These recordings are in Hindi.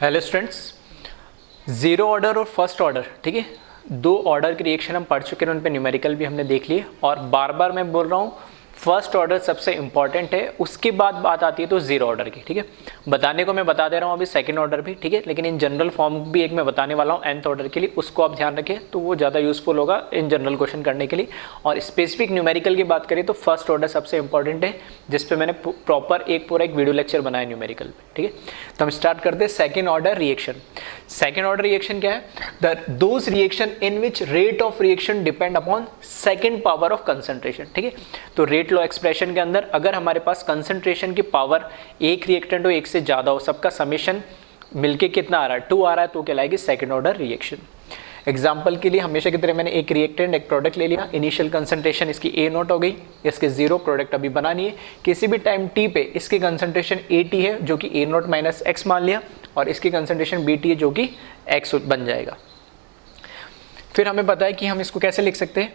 हेलो स्टूडेंट्स, ज़ीरो ऑर्डर और फर्स्ट ऑर्डर, ठीक है, दो ऑर्डर की रिएक्शन हम पढ़ चुके हैं, उन पे न्यूमेरिकल भी हमने देख लिए। और बार बार मैं बोल रहा हूँ फर्स्ट ऑर्डर सबसे इंपॉर्टेंट है, उसके बाद बात आती है तो ज़ीरो ऑर्डर की, ठीक है। बताने को मैं बता दे रहा हूँ अभी सेकंड ऑर्डर भी, ठीक है, लेकिन इन जनरल फॉर्म भी एक मैं बताने वाला हूँ nth ऑर्डर के लिए, उसको आप ध्यान रखें तो वो ज़्यादा यूजफुल होगा इन जनरल क्वेश्चन करने के लिए। और स्पेसिफिक न्यूमेरिकल की बात करें तो फर्स्ट ऑर्डर सबसे इंपॉर्टेंट है, जिसपे मैंने प्रॉपर पूरा एक वीडियो लेक्चर बनाया न्यूमेरिकल पे, ठीक है। तो हम स्टार्ट करते हैं second order reaction. Second order reaction क्या है? Those reaction in which rate of reaction depend upon second power of concentration, ठीक है। तो रेट लॉ एक्सप्रेशन के अंदर अगर हमारे पास कंसंट्रेशन की पावर एक रिएक्टेंट हो, एक से ज्यादा हो, सबका समेशन मिलके कितना आ रहा है, 2 आ रहा है, तो कहलाएगी सेकेंड ऑर्डर रिएक्शन। एग्जाम्पल के लिए हमेशा की तरह मैंने एक रिएक्टेंट एक प्रोडक्ट ले लिया, इनिशियल कंसंट्रेशन इसकी A0 हो गई, इसके 0 प्रोडक्ट अभी बनानी है। किसी भी टाइम t पे इसकी कंसंट्रेशन AT है जो कि A0 माइनस x मान लिया, और इसकी कंसंट्रेशन BT है जो कि x बन जाएगा। फिर हमें पता है कि हम इसको कैसे लिख सकते हैं,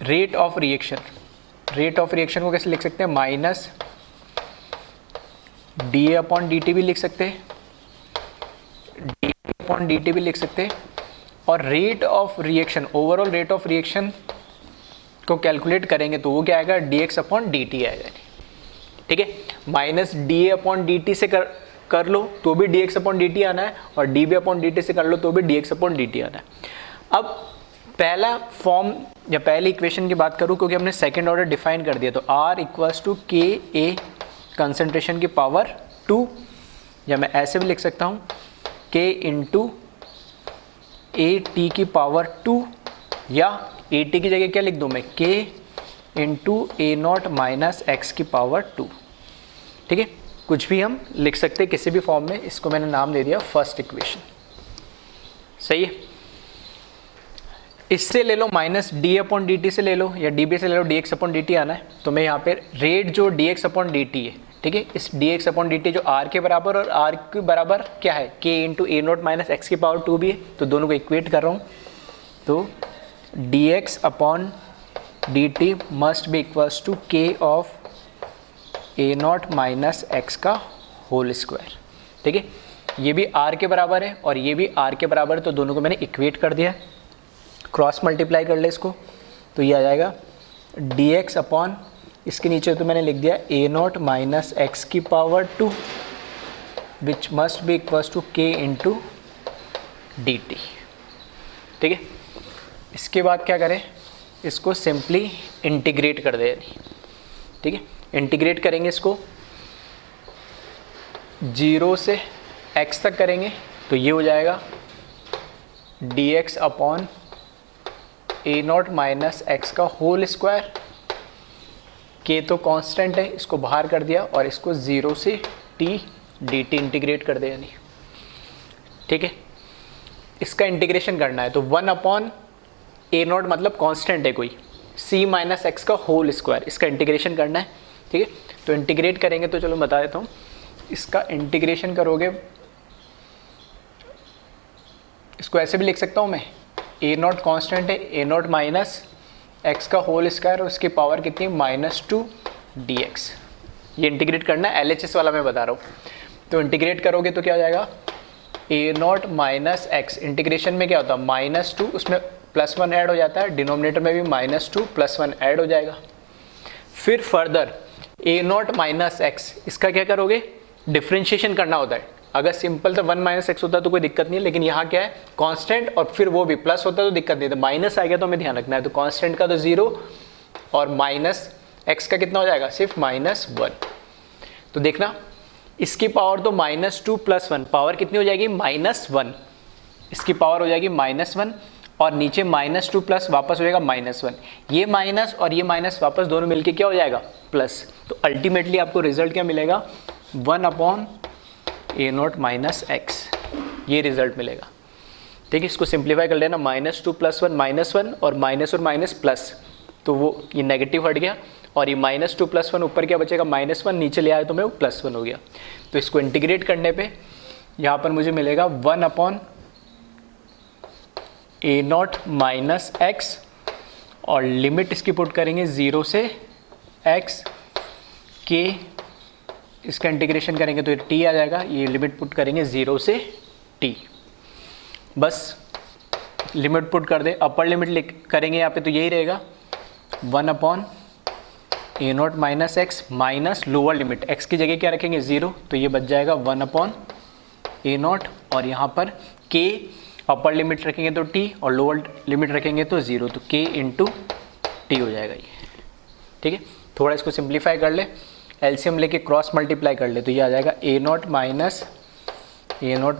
rate of reaction. Rate of reaction को कैसे लिख सकते हैं, माइनस dA अपॉन dt भी लिख सकते हैं, dA अपॉन dt भी लिख सकते हैं। और rate of reaction, overall rate of reaction को कैलकुलेट करेंगे तो वो क्या आएगा, dx अपॉन dt आएगा, ठीक है। माइनस dA अपॉन dt से कर लो तो भी dx अपॉन dt आना है, और dB अपॉन dt से कर लो तो भी dx अपॉन dt आना है। अब पहला फॉर्म या पहली इक्वेशन की बात करूं, क्योंकि हमने सेकेंड ऑर्डर डिफाइन कर दिया, तो R इक्वल्स टू के ए कंसंट्रेशन की पावर 2, या मैं ऐसे भी लिख सकता हूं k इंटू ए टी की पावर 2, या ए टी की जगह क्या लिख दूं मैं, k into A not minus x की पावर 2, ठीक है। कुछ भी हम लिख सकते हैं किसी भी फॉर्म में, इसको मैंने नाम दे दिया फर्स्ट इक्वेशन, सही है। इससे ले लो minus D upon D T से ले लो, या डी बी से ले लो, D X upon D T आना है, तो मैं यहाँ पे रेट जो D X upon D T है, ठीक है, इस D X upon D T जो आर के बराबर और आर के बराबर क्या है, K into A naught minus x की पावर 2 भी है, तो दोनों को इक्वेट कर रहा हूँ, तो D X upon D T must be equals to K of A not minus X का होल स्क्वायर, ठीक है। ये भी आर के बराबर है और ये भी आर के बराबर है, तो दोनों को मैंने इक्वेट कर दिया है। क्रॉस मल्टीप्लाई कर ले इसको, तो ये आ जाएगा डी एक्स अपॉन, इसके नीचे तो मैंने लिख दिया ए नॉट माइनस एक्स की power 2 which must be equals to K into D T, ठीक है। इसके बाद क्या करें, इसको सिंपली इंटीग्रेट कर दे, ठीक है। इंटीग्रेट करेंगे इसको 0 से x तक करेंगे, तो ये हो जाएगा D X upon A not minus X का होल स्क्वायर, के तो कांस्टेंट है, इसको बाहर कर दिया, और इसको 0 से t dt इंटीग्रेट कर दिया, नहीं, ठीक है। इसका इंटीग्रेशन करना है तो 1 अपॉन ए नॉट मतलब कांस्टेंट है कोई, c माइनस एक्स का होल स्क्वायर, इसका इंटीग्रेशन करना है, ठीक है। तो इंटीग्रेट करेंगे, तो चलो बता देता हूँ, इसका इंटीग्रेशन करोगे, इसको ऐसे भी लिख सकता हूँ मैं, ए नॉट कॉन्स्टेंट है, ए नॉट माइनस एक्स का होल स्क्वायर, और उसकी पावर कितनी, -2 dx। ये इंटीग्रेट करना है, LHS वाला मैं बता रहा हूँ। तो इंटीग्रेट करोगे तो क्या हो जाएगा, ए नॉट माइनस एक्स, इंटीग्रेशन में क्या होता है -2, उसमें +1 ऐड हो जाता है, डिनोमिनेटर में भी -2 +1 ऐड हो जाएगा। फिर further A not minus x, इसका क्या करोगे, डिफ्रेंशिएशन करना होता है। अगर सिंपल तो 1 माइनस एक्स होता तो कोई दिक्कत नहीं है, लेकिन यहाँ क्या है कांस्टेंट, और फिर वो भी प्लस होता तो दिक्कत नहीं, तो माइनस आ गया तो हमें ध्यान रखना है, तो कांस्टेंट का तो 0 और माइनस एक्स का कितना हो जाएगा, सिर्फ -1। तो देखना इसकी पावर तो -2 +1, पावर कितनी हो जाएगी, -1, इसकी पावर हो जाएगी -1, और नीचे -2 प्लस वापस हो जाएगा -1, ये माइनस और ये माइनस वापस दोनों मिलके क्या हो जाएगा, प्लस। तो अल्टीमेटली आपको रिजल्ट क्या मिलेगा, 1 upon A not minus x, ये रिजल्ट मिलेगा, ठीक है। इसको सिंप्लीफाई कर लेना, -2 +1 -1, और माइनस प्लस, तो वो ये नेगेटिव हट गया, और ये -2 +1 ऊपर क्या बचेगा, -1, नीचे ले आया तो मैं वो +1 हो गया। तो इसको इंटीग्रेट करने पे यहाँ पर मुझे मिलेगा 1 upon A not minus x, और लिमिट इसकी पुट करेंगे 0 से x, के इसका इंटीग्रेशन करेंगे तो ये टी आ जाएगा, ये लिमिट पुट करेंगे 0 से टी, बस लिमिट पुट कर दे। अपर लिमिट करेंगे यहाँ पे तो यही रहेगा 1/a0 minus x minus lower limit, x की जगह क्या रखेंगे 0, तो ये बच जाएगा 1/a0 और यहाँ पर k अपर लिमिट रखेंगे तो t और लोअर लिमिट रखेंगे तो 0, तो k इंटू टी हो जाएगा ये। ठीक है, थोड़ा इसको सिंप्लीफाई कर ले, एलसीएम लेके क्रॉस मल्टीप्लाई कर ले तो ये आ जाएगा a0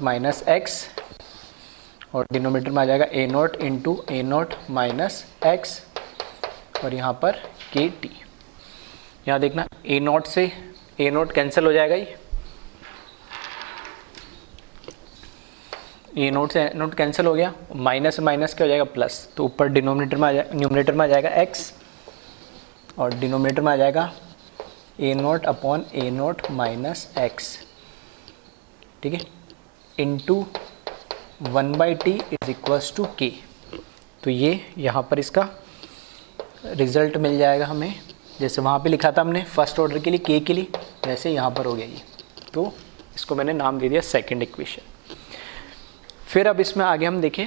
माइनस एक्स और डिनोमिनेटर में आ जाएगा a0 into a0 minus x और यहाँ पर के टी। यहाँ देखना a0 से a0 कैंसिल हो जाएगा, ये a0 से a0 कैंसिल हो गया, माइनस माइनस क्या हो जाएगा प्लस, तो ऊपर डिनोमिनेटर में न्यूमिनेटर में आ जाएगा x और डिनोमिनेटर में आ जाएगा a0 upon a0 minus x. ठीक है, into 1/t is equals to k। तो ये यहाँ पर इसका रिजल्ट मिल जाएगा हमें, जैसे वहाँ पे लिखा था हमने फर्स्ट ऑर्डर के लिए k के लिए, वैसे यहाँ पर हो गया ये, तो इसको मैंने नाम दे दिया सेकंड इक्वेशन। फिर अब इसमें आगे हम देखें,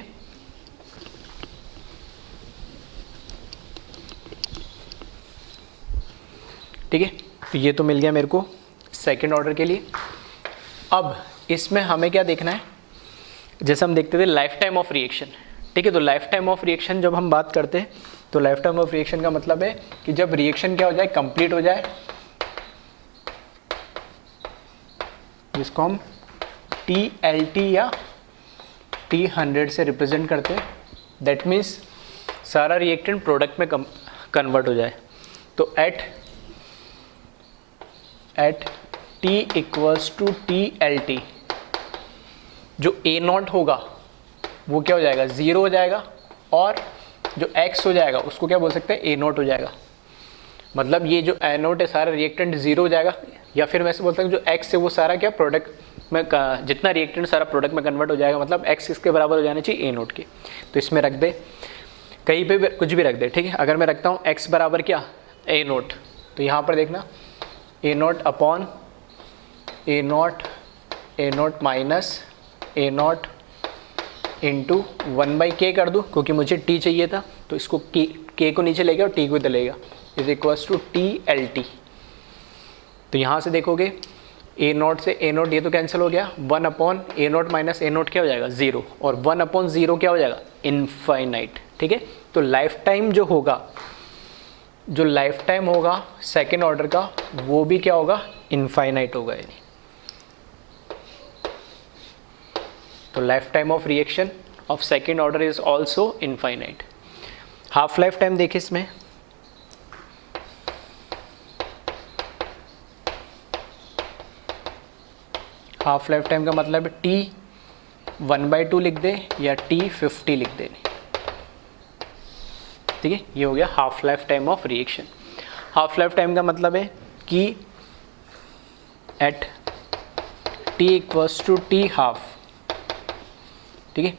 ठीक है, तो ये तो मिल गया मेरे को सेकंड ऑर्डर के लिए। अब इसमें हमें क्या देखना है, जैसे हम देखते थे लाइफ टाइम ऑफ रिएक्शन। ठीक है, तो लाइफ टाइम ऑफ रिएक्शन जब हम बात करते हैं तो लाइफ टाइम ऑफ रिएक्शन का मतलब है कि जब रिएक्शन क्या हो जाए, कंप्लीट हो जाए, जिसको हम TLT या T100 से रिप्रेजेंट करते हैं, दैट मीन्स सारा रिएक्टेंट प्रोडक्ट में कन्वर्ट हो जाए। तो at T equals to TLT जो A0 होगा वो क्या हो जाएगा 0 हो जाएगा, और जो X हो जाएगा उसको क्या बोल सकते हैं A0 हो जाएगा। मतलब ये जो A0 है सारा रिएक्टेंट 0 हो जाएगा, या फिर मैं ऐसे बोलता हूँ जो X है वो सारा क्या प्रोडक्ट में जितना रिएक्टेंट सारा प्रोडक्ट में कन्वर्ट हो जाएगा, मतलब X इसके बराबर हो जाना चाहिए A0 के। तो इसमें रख दे, कहीं पे भी कुछ भी रख दे। ठीक है, अगर मैं रखता हूँ X बराबर क्या A0, तो यहाँ पर देखना A0 upon A0 minus A0 into 1/k कर दूँ, क्योंकि मुझे t चाहिए था, तो इसको k को नीचे लेगा और t को इधर लेगा, इज इक्वल्स टू TLT। तो यहाँ से देखोगे A0 से A0 ये तो कैंसिल हो गया, 1/A0 माइनस A0 क्या हो जाएगा 0, और 1/0 क्या हो जाएगा इनफाइनाइट। ठीक है, तो लाइफ टाइम जो होगा, जो लाइफ टाइम होगा सेकेंड ऑर्डर का, वो भी क्या होगा इनफाइनाइट होगा। यानी तो life time of reaction of second order is also infinite. Half life time देखिए इसमें, हाफ लाइफ टाइम का मतलब T 1/2 लिख दे या T 50 लिख दे। ठीक है, ये हो गया half life time of reaction. Half life time का मतलब है कि at T equals to T half, ठीक है,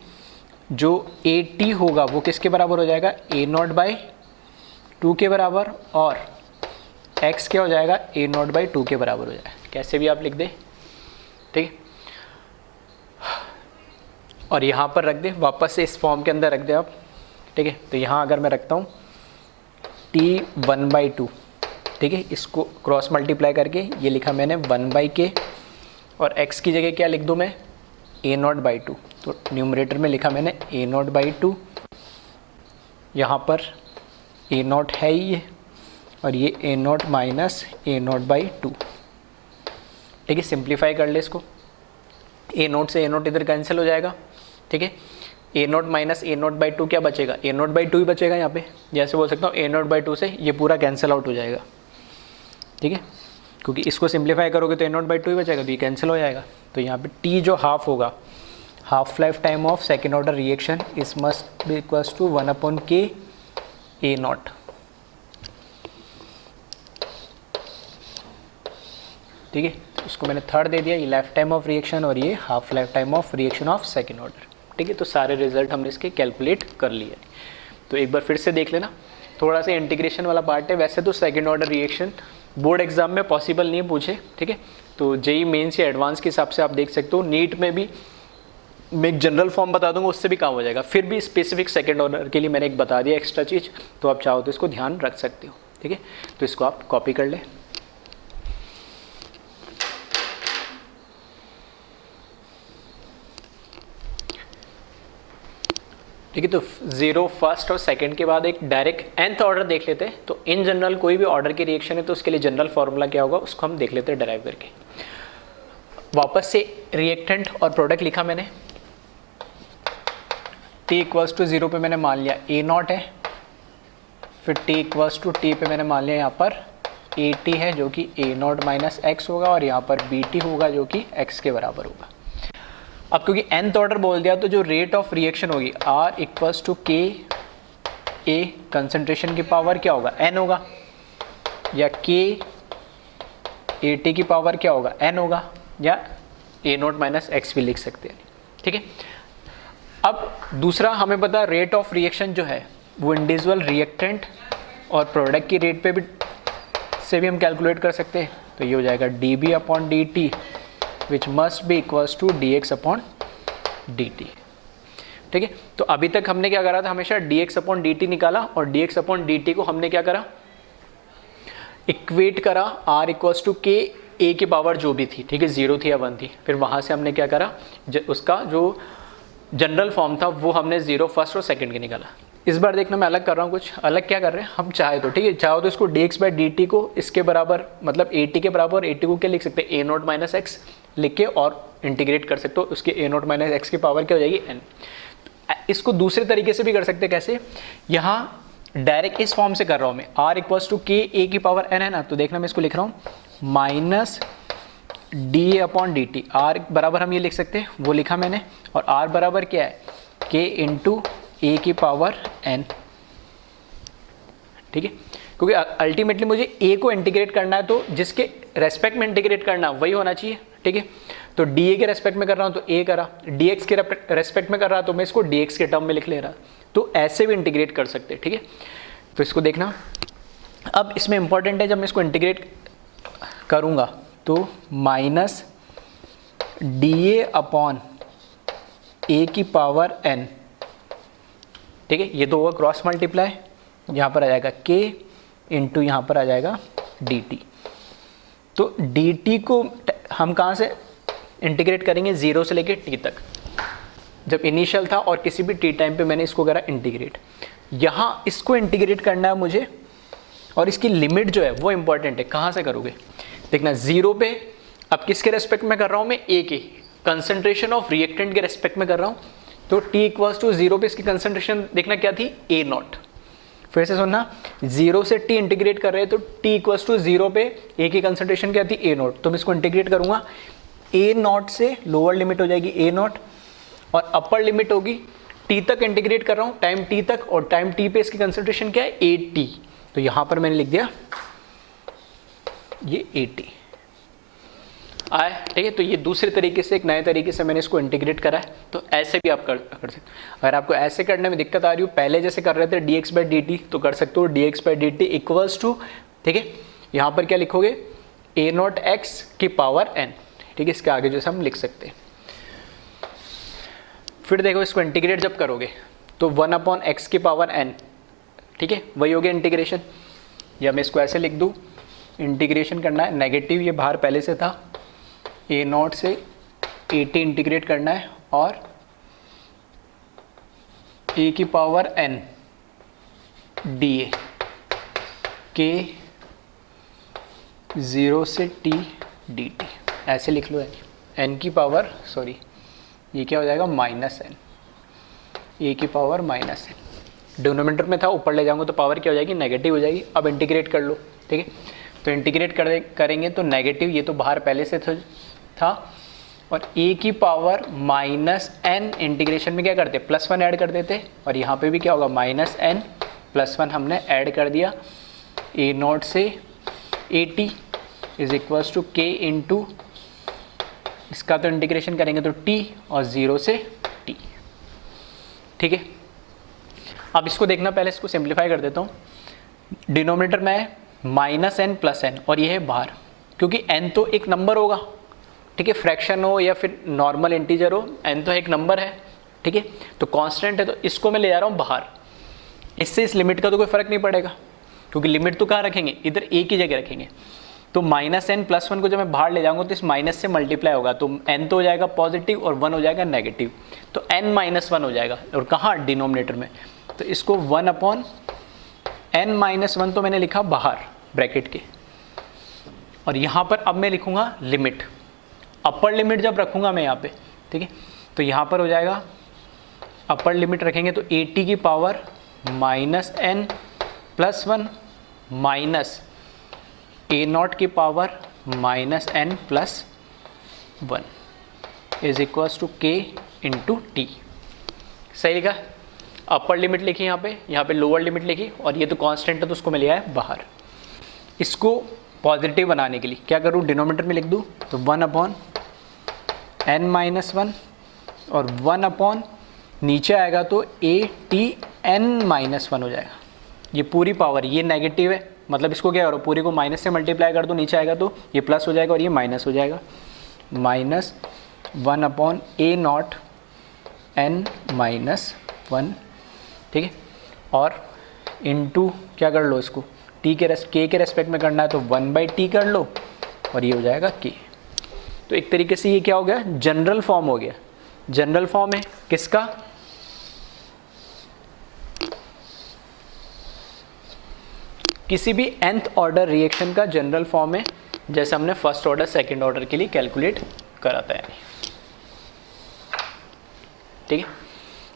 जो AT होगा वो किसके बराबर हो जाएगा A0/2 के बराबर, और X क्या हो जाएगा A0/2 के बराबर हो जाएगा। कैसे भी आप लिख दे, ठीक है, और यहाँ पर रख दे, वापस से इस फॉर्म के अंदर रख दे आप। ठीक है, तो यहाँ अगर मैं रखता हूँ T 1/2, ठीक है, इसको क्रॉस मल्टीप्लाई करके ये लिखा मैंने 1/k, और x की जगह क्या लिख दूँ मैं A0/2, तो न्यूमरेटर में लिखा मैंने A0/2, यहाँ पर A0 है ये, और ये A0 माइनस A0/2। ठीक है, सिंप्लीफाई कर ले इसको, A0 से A0 इधर कैंसिल हो जाएगा। ठीक है, A0 माइनस A0/2 क्या बचेगा A0/2 ही बचेगा यहाँ पे, जैसे बोल सकता हूँ A0/2 से ये पूरा कैंसिल आउट हो जाएगा। ठीक है, क्योंकि इसको सिंप्लीफाई करोगे तो A0/2 ही बचेगा, तो ये कैंसिल हो जाएगा। तो यहाँ पे T जो हाफ होगा, half life time of second order reaction is must be equals to 1/k A0। ठीक है, इसको मैंने थर्ड दे दिया, ये लाइफ टाइम ऑफ रिएक्शन और ये half life time of reaction of second order. ठीक है, तो सारे रिजल्ट हमने इसके कैलकुलेट कर लिए। तो एक बार फिर से देख लेना, थोड़ा सा इंटीग्रेशन वाला पार्ट है। वैसे तो second order reaction board exam में पॉसिबल नहीं पूछे, ठीक है, तो जेई मेंस या एडवांस के हिसाब से आप देख सकते हो। नीट में भी मैं एक जनरल फॉर्म बता दूंगा, उससे भी काम हो जाएगा। फिर भी स्पेसिफिक सेकंड ऑर्डर के लिए मैंने एक बता दिया एक्स्ट्रा चीज़, तो आप चाहो तो इसको ध्यान रख सकते हो। ठीक है, तो इसको आप कॉपी कर लें। ठीक है, तो 0 फर्स्ट और सेकंड के बाद एक डायरेक्ट nth ऑर्डर देख लेते हैं। तो इन जनरल कोई भी ऑर्डर की रिएक्शन है तो उसके लिए जनरल फॉर्मूला क्या होगा उसको हम देख लेते हैं डराइव करके। वापस से रिएक्टेंट और प्रोडक्ट लिखा मैंने। t इक्वल्स टू 0 पे मैंने मान लिया A0 है, फिर t इक्वल्स टू t पे मैंने मान लिया यहाँ पर AT है जो कि A0 माइनस x होगा, और यहाँ पर BT होगा जो कि x के बराबर होगा। अब क्योंकि nth ऑर्डर बोल दिया तो जो रेट ऑफ रिएक्शन होगी R इक्वल्स टू के ए, कंसंट्रेशन की पावर क्या होगा n होगा, या के ए टी की पावर क्या होगा n होगा, या A0 माइनस एक्स भी लिख सकते हैं। ठीक है, अब दूसरा हमें पता रेट ऑफ रिएक्शन जो है वो इंडिविजुअल रिएक्टेंट और प्रोडक्ट की रेट पे भी से भी हम कैलकुलेट कर सकते हैं। तो ये हो जाएगा dB upon dt which must be equals to dx upon dt। ठीक है, तो अभी तक हमने क्या करा था, हमेशा dx अपॉन dt निकाला, और dx अपॉन dt को हमने क्या करा, इक्वेट करा r इक्वल्स टू के ए की पावर जो भी थी। ठीक है, 0 थी या 1 थी, फिर वहाँ से हमने क्या करा, उसका जो जनरल फॉर्म था वो हमने 0 फर्स्ट और सेकंड के निकाला। इस बार देखना मैं अलग कर रहा हूँ, कुछ अलग क्या कर रहे हैं हम, चाहे तो ठीक है, चाहो तो इसको dx बाई dt को इसके बराबर मतलब at के बराबर, at को क्या लिख सकते हैं A0 माइनस एक्स लिख के और इंटीग्रेट कर सकते हो, उसके A0 माइनस एक्स की पावर क्या हो जाएगी n। इसको दूसरे तरीके से भी कर सकते हैं, कैसे, यहाँ डायरेक्ट इस फॉर्म से कर रहा हूँ मैं, r इक्वल्स टू के ए की पावर n है ना, तो देखना मैं इसको लिख रहा हूँ minus D upon D T. R बराबर हम ये लिख सकते हैं, वो लिखा मैंने, और आर बराबर क्या है के इंटू ए की पावर एन। ठीक है, क्योंकि अल्टीमेटली मुझे ए को इंटीग्रेट करना है, तो जिसके रेस्पेक्ट में इंटीग्रेट करना वही होना चाहिए। ठीक है, तो डी ए के रेस्पेक्ट में कर रहा हूँ तो ए करा, डी एक्स के रेस्पेक्ट में कर रहा तो मैं इसको डी एक्स के टर्म में लिख ले रहा, तो ऐसे भी इंटीग्रेट कर सकते हैं। ठीक है, तो इसको देखना। अब इसमें इंपॉर्टेंट है, जब मैं इसको इंटीग्रेट करूँगा तो माइनस डी ए अपॉन ए की पावर एन। ठीक है, ये तो होगा क्रॉस मल्टीप्लाई, यहाँ पर आ जाएगा के इंटू यहाँ पर आ जाएगा डी टी। तो डी टी को हम कहाँ से इंटीग्रेट करेंगे, 0 से लेके t तक, जब इनिशियल था और किसी भी t टाइम पे मैंने इसको करा इंटीग्रेट। यहाँ इसको इंटीग्रेट करना है मुझे, और इसकी लिमिट जो है वो इंपॉर्टेंट है, कहाँ से करोगे देखना। 0 पे अब किसके रेस्पेक्ट में कर रहा हूँ मैं, ए के कंसंट्रेशन ऑफ रिएक्टेंट के रेस्पेक्ट में कर रहा हूँ, तो t इक्वल्स टू 0 पे इसकी कंसंट्रेशन देखना क्या थी, A0। फिर से सुनना, 0 से t इंटीग्रेट कर रहे हैं तो t इक्वल्स टू 0 पे a की कंसंट्रेशन क्या थी, A0। तो मैं इसको इंटीग्रेट करूँगा, A0 से लोअर लिमिट हो जाएगी A0 और अपर लिमिट होगी t तक इंटीग्रेट कर रहा हूँ, टाइम t तक, और टाइम t पे इसकी कंसंट्रेशन क्या है, AT। तो यहाँ पर मैंने लिख दिया ये AT आए। ठीक है, तो ये दूसरे तरीके से, एक नए तरीके से मैंने इसको इंटीग्रेट करा है, तो ऐसे भी आप कर सकते। अगर आपको ऐसे करने में दिक्कत आ रही हो, पहले जैसे कर रहे थे dx बाई dt, तो कर सकते हो dx by dt equals to, ठीक है, यहाँ पर क्या लिखोगे A0 x की पावर n। ठीक है, इसके आगे जैसे हम लिख सकते हैं। फिर देखो इसको इंटीग्रेट जब करोगे तो 1 अपॉन एक्स की पावर n। ठीक है, वही हो गया इंटीग्रेशन, या मैं इसको ऐसे लिख दूँ, इंटीग्रेशन करना है, नेगेटिव ये बाहर पहले से था, A0 से AT इंटीग्रेट करना है, और a की पावर n dA के 0 से t dt, ऐसे लिख लो, n की पावर, सॉरी ये क्या हो जाएगा माइनस n, a की पावर माइनस n। डिनोमिनेटर में था, ऊपर ले जाऊंगा तो पावर क्या हो जाएगी, नेगेटिव हो जाएगी। अब इंटीग्रेट कर लो। ठीक है, तो इंटीग्रेट करेंगे तो नेगेटिव, ये तो बाहर पहले से था, और a की पावर माइनस n इंटीग्रेशन में क्या करते, +1 ऐड कर देते, और यहाँ पे भी क्या होगा माइनस n +1 हमने ऐड कर दिया, A0 से AT is equals to k into, इसका तो इंटीग्रेशन करेंगे तो t, और 0 से t। ठीक है, अब इसको देखना, पहले इसको सिंप्लीफाई कर देता हूँ। डिनोमिनेटर में माइनस n प्लस n, और ये है बाहर, क्योंकि n तो एक नंबर होगा, ठीक है, फ्रैक्शन हो या फिर नॉर्मल इंटीजर हो, n तो एक नंबर है, ठीक है, तो कांस्टेंट है, तो इसको मैं ले जा रहा हूँ बाहर। इससे इस लिमिट का तो कोई फर्क नहीं पड़ेगा, क्योंकि लिमिट तो कहाँ रखेंगे, इधर एक ही जगह रखेंगे। तो -n+1 को जब मैं बाहर ले जाऊंगा तो इस माइनस से मल्टीप्लाई होगा, तो n तो हो जाएगा पॉजिटिव और 1 हो जाएगा नेगेटिव, तो n-1 हो जाएगा, और कहाँ, डिनोमिनेटर में। तो इसको 1/n-1 तो मैंने लिखा बाहर ब्रैकेट के, और यहाँ पर अब मैं लिखूंगा लिमिट, अपर लिमिट जब रखूंगा मैं यहाँ पे, ठीक है, तो यहाँ पर हो जाएगा अपर लिमिट रखेंगे तो at की पावर -n+1 माइनस a0 की power -n+1 is equals to k into T. सही लिखा, अपर लिमिट लिखी यहाँ पे लोअर लिमिट लिखी, और ये तो कांस्टेंट है तो उसको मैं ले आया बाहर। इसको पॉजिटिव बनाने के लिए क्या करूँ, डिनोमिनेटर में लिख दूँ, तो 1/n-1 और 1 नीचे आएगा तो atn-1 हो जाएगा। ये पूरी पावर, ये नेगेटिव है, मतलब इसको क्या करो, पूरी को माइनस से मल्टीप्लाई कर दो, नीचे आएगा तो ये प्लस हो जाएगा और ये माइनस हो जाएगा, -1/a0n-1, ठीक है, और इनटू क्या कर लो इसको, के के रेस्पेक्ट में करना है तो 1/t कर लो, और ये हो जाएगा k। तो एक तरीके से ये क्या हो गया, जनरल फॉर्म हो गया। जनरल फॉर्म है किसका, किसी भी nth ऑर्डर रिएक्शन का जनरल फॉर्म है, जैसे हमने फर्स्ट ऑर्डर सेकंड ऑर्डर के लिए कैलकुलेट करा था, यानी, ठीक है।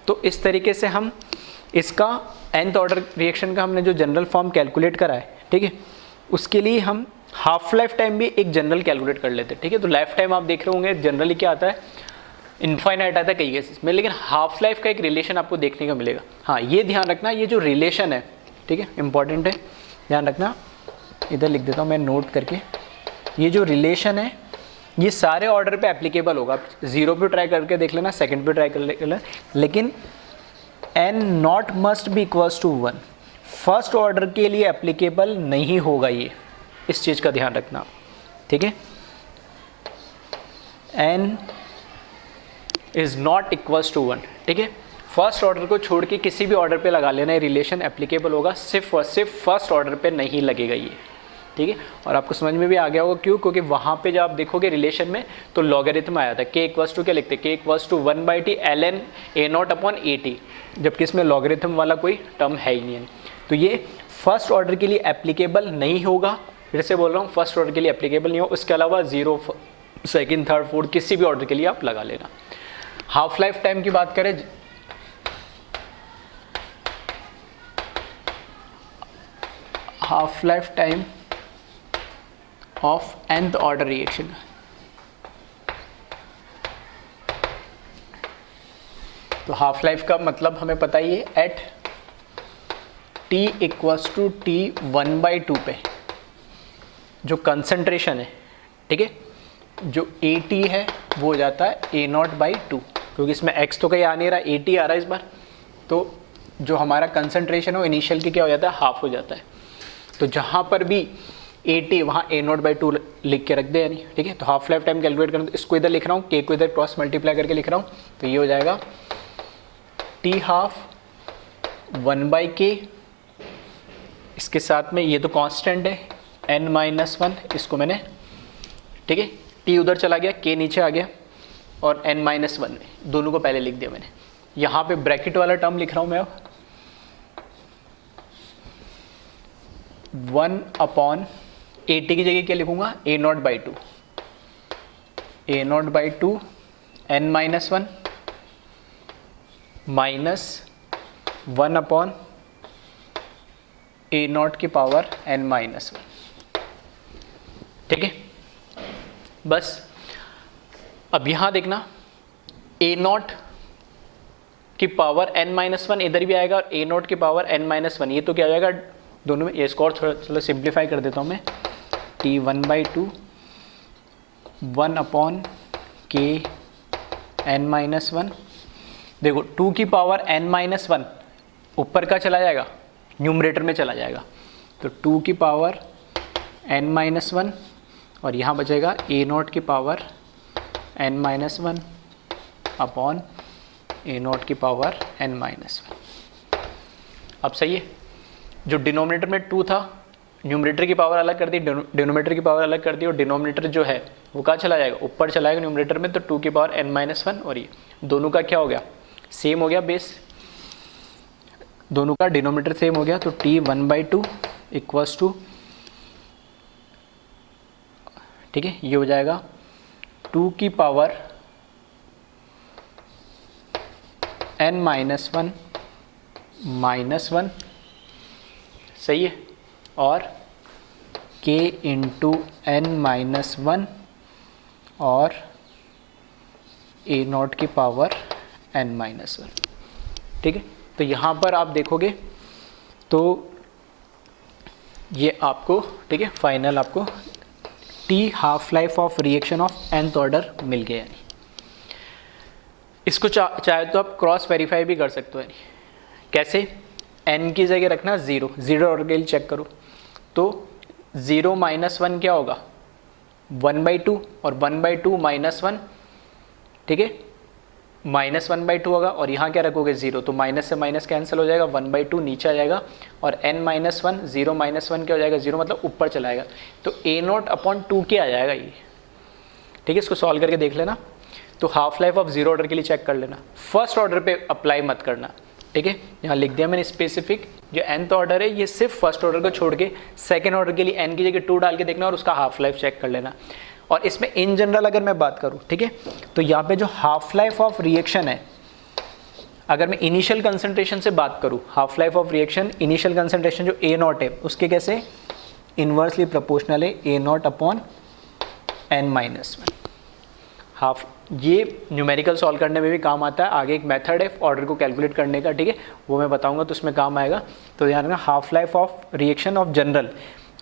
तो इस तरीके से हम इसका nth ऑर्डर रिएक्शन का हमने जो जनरल फॉर्म कैलकुलेट करा है, ठीक है, उसके लिए हम हाफ लाइफ टाइम भी एक जनरल कैलकुलेट कर लेते हैं, ठीक है। तो लाइफ टाइम आप देख रहे होंगे जनरली क्या आता है, इनफाइनाइट आता है कई केसेस में, लेकिन हाफ लाइफ का एक रिलेशन आपको देखने को मिलेगा। हाँ, ये ध्यान रखना, ये जो रिलेशन है, ठीक है, इंपॉर्टेंट है, ध्यान रखना। इधर लिख देता हूँ मैं नोट करके, ये जो रिलेशन है ये सारे ऑर्डर पे एप्लीकेबल होगा। 0 पे ट्राई करके देख लेना, सेकंड पे ट्राई कर लेना, लेकिन n not must be equals to 1 first order के लिए एप्लीकेबल नहीं होगा, ये इस चीज़ का ध्यान रखना, ठीक है। n is not equals to 1, ठीक है। फर्स्ट ऑर्डर को छोड़ के किसी भी ऑर्डर पे लगा लेना, ये रिलेशन एप्लीकेबल होगा, सिर्फ और सिर्फ फर्स्ट ऑर्डर पे नहीं लगेगा ये, ठीक है। और आपको समझ में भी आ गया होगा क्यों, क्योंकि वहाँ पे जब आप देखोगे रिलेशन में तो लॉगरिथम आया था, k इक्वल्स टू क्या लिखते, k equals to 1/t ln a0/at, जबकि इसमें लॉगरिथम वाला कोई टर्म है ही नहीं है। तो ये फर्स्ट ऑर्डर के लिए एप्लीकेबल नहीं होगा, फिर से बोल रहा हूँ, फर्स्ट ऑर्डर के लिए एप्लीकेबल नहीं होगा। उसके अलावा 0, सेकेंड, थर्ड, फोर्थ किसी भी ऑर्डर के लिए आप लगा लेना। हाफ लाइफ टाइम की बात करें, half life time of nth order reaction, तो हाफ लाइफ का मतलब हमें पता ही है, at t equals to t 1/2 पे जो कंसंट्रेशन है, ठीक है, जो at है वो हो जाता है a0/2, क्योंकि इसमें x तो कहीं आ नहीं रहा, at आ रहा है इस बार, तो जो हमारा कंसंट्रेशन हो इनिशियल की क्या हो जाता है, हाफ हो जाता है। तो जहाँ पर भी at वहाँ a0/2 लिख के रख दे, यानी, ठीक है। तो हाफ लाइफ टाइम कैलकुलेट करना, तो इसको इधर लिख रहा हूँ, k को इधर क्रॉस मल्टीप्लाई करके लिख रहा हूँ, तो ये हो जाएगा t हाफ 1/k, इसके साथ में ये तो कांस्टेंट है n-1, इसको मैंने, ठीक है, t उधर चला गया, k नीचे आ गया, और n-1 दोनों को पहले लिख दिया मैंने। यहाँ पे ब्रैकेट वाला टर्म लिख रहा हूँ मैं अब, 1/at की जगह क्या लिखूंगा, a0/2 n-1 माइनस 1/a0 की पावर n-1, ठीक है। बस अब यहाँ देखना, a0 की पावर n-1 इधर भी आएगा और a0 की पावर n-1, ये तो क्या हो जाएगा दोनों में, ये इसको और थोड़ा चलो सिंप्लीफाई कर देता हूँ मैं, t 1/2 1/k n-1, देखो 2 की पावर n-1 ऊपर का चला जाएगा, न्यूमरेटर में चला जाएगा, तो 2 की पावर n-1 और यहाँ बचेगा ए नॉट की power n-1 upon A not की पावर n-1। अब सही है, जो डिनोमिनेटर में 2 था, न्यूमरेटर की पावर अलग कर दी, डिनोमिनेटर की पावर अलग कर दी, और डिनोमिनेटर जो है वो कहाँ चला जाएगा, ऊपर चला जाएगा न्यूमरेटर में, तो 2 की पावर n-1, और ये दोनों का क्या हो गया, सेम हो गया बेस, दोनों का डिनोमिनेटर सेम हो गया, तो t 1/2 इक्वल्स टू, ठीक है, ये हो जाएगा 2 की पावर n-1 -1, सही है, और k इंटू n-1 और a नॉट की पावर n-1, ठीक है। तो यहाँ पर आप देखोगे तो ये आपको, ठीक है, फाइनल आपको t half life of reaction of nth order मिल गया। यानी इसको चाहे तो आप क्रॉस वेरीफाई भी कर सकते हो। यानी कैसे, n की जगह रखना 0 ऑर्डर के लिए चेक करो, तो 0 - 1 क्या होगा 1/2, और 1/2 - 1, ठीक है, -1/2 होगा, और यहाँ क्या रखोगे 0, तो माइनस से माइनस कैंसिल हो जाएगा, 1/2 नीचे आ जाएगा, और n-1 0 - 1 क्या हो जाएगा 0, मतलब ऊपर चला जाएगा, तो a0/2 के आ जाएगा ये, ठीक है। इसको सॉल्व करके देख लेना। तो हाफ लाइफ ऑफ 0 ऑर्डर के लिए चेक कर लेना, फर्स्ट ऑर्डर पे अप्लाई मत करना, ठीक है। यहाँ लिख दिया मैंने स्पेसिफिक, जो nth ऑर्डर है ये सिर्फ फर्स्ट ऑर्डर को छोड़ के सेकेंड ऑर्डर के लिए n की जगह 2 डाल के देखना और उसका हाफ लाइफ चेक कर लेना। और इसमें इन जनरल अगर मैं बात करूं, ठीक है, तो यहाँ पे जो हाफ लाइफ ऑफ रिएक्शन है, अगर मैं इनिशियल कंसंट्रेशन से बात करूं, half life of reaction initial concentration जो a0 है उसके कैसे इन्वर्सली प्रोपोर्शनल है a0 अपॉन n-1 हाफ। ये न्यूमेरिकल सॉल्व करने में भी काम आता है, आगे एक मेथड है ऑर्डर को कैलकुलेट करने का, ठीक है, वो मैं बताऊंगा तो उसमें काम आएगा। तो ध्यान रखना, half life of reaction of general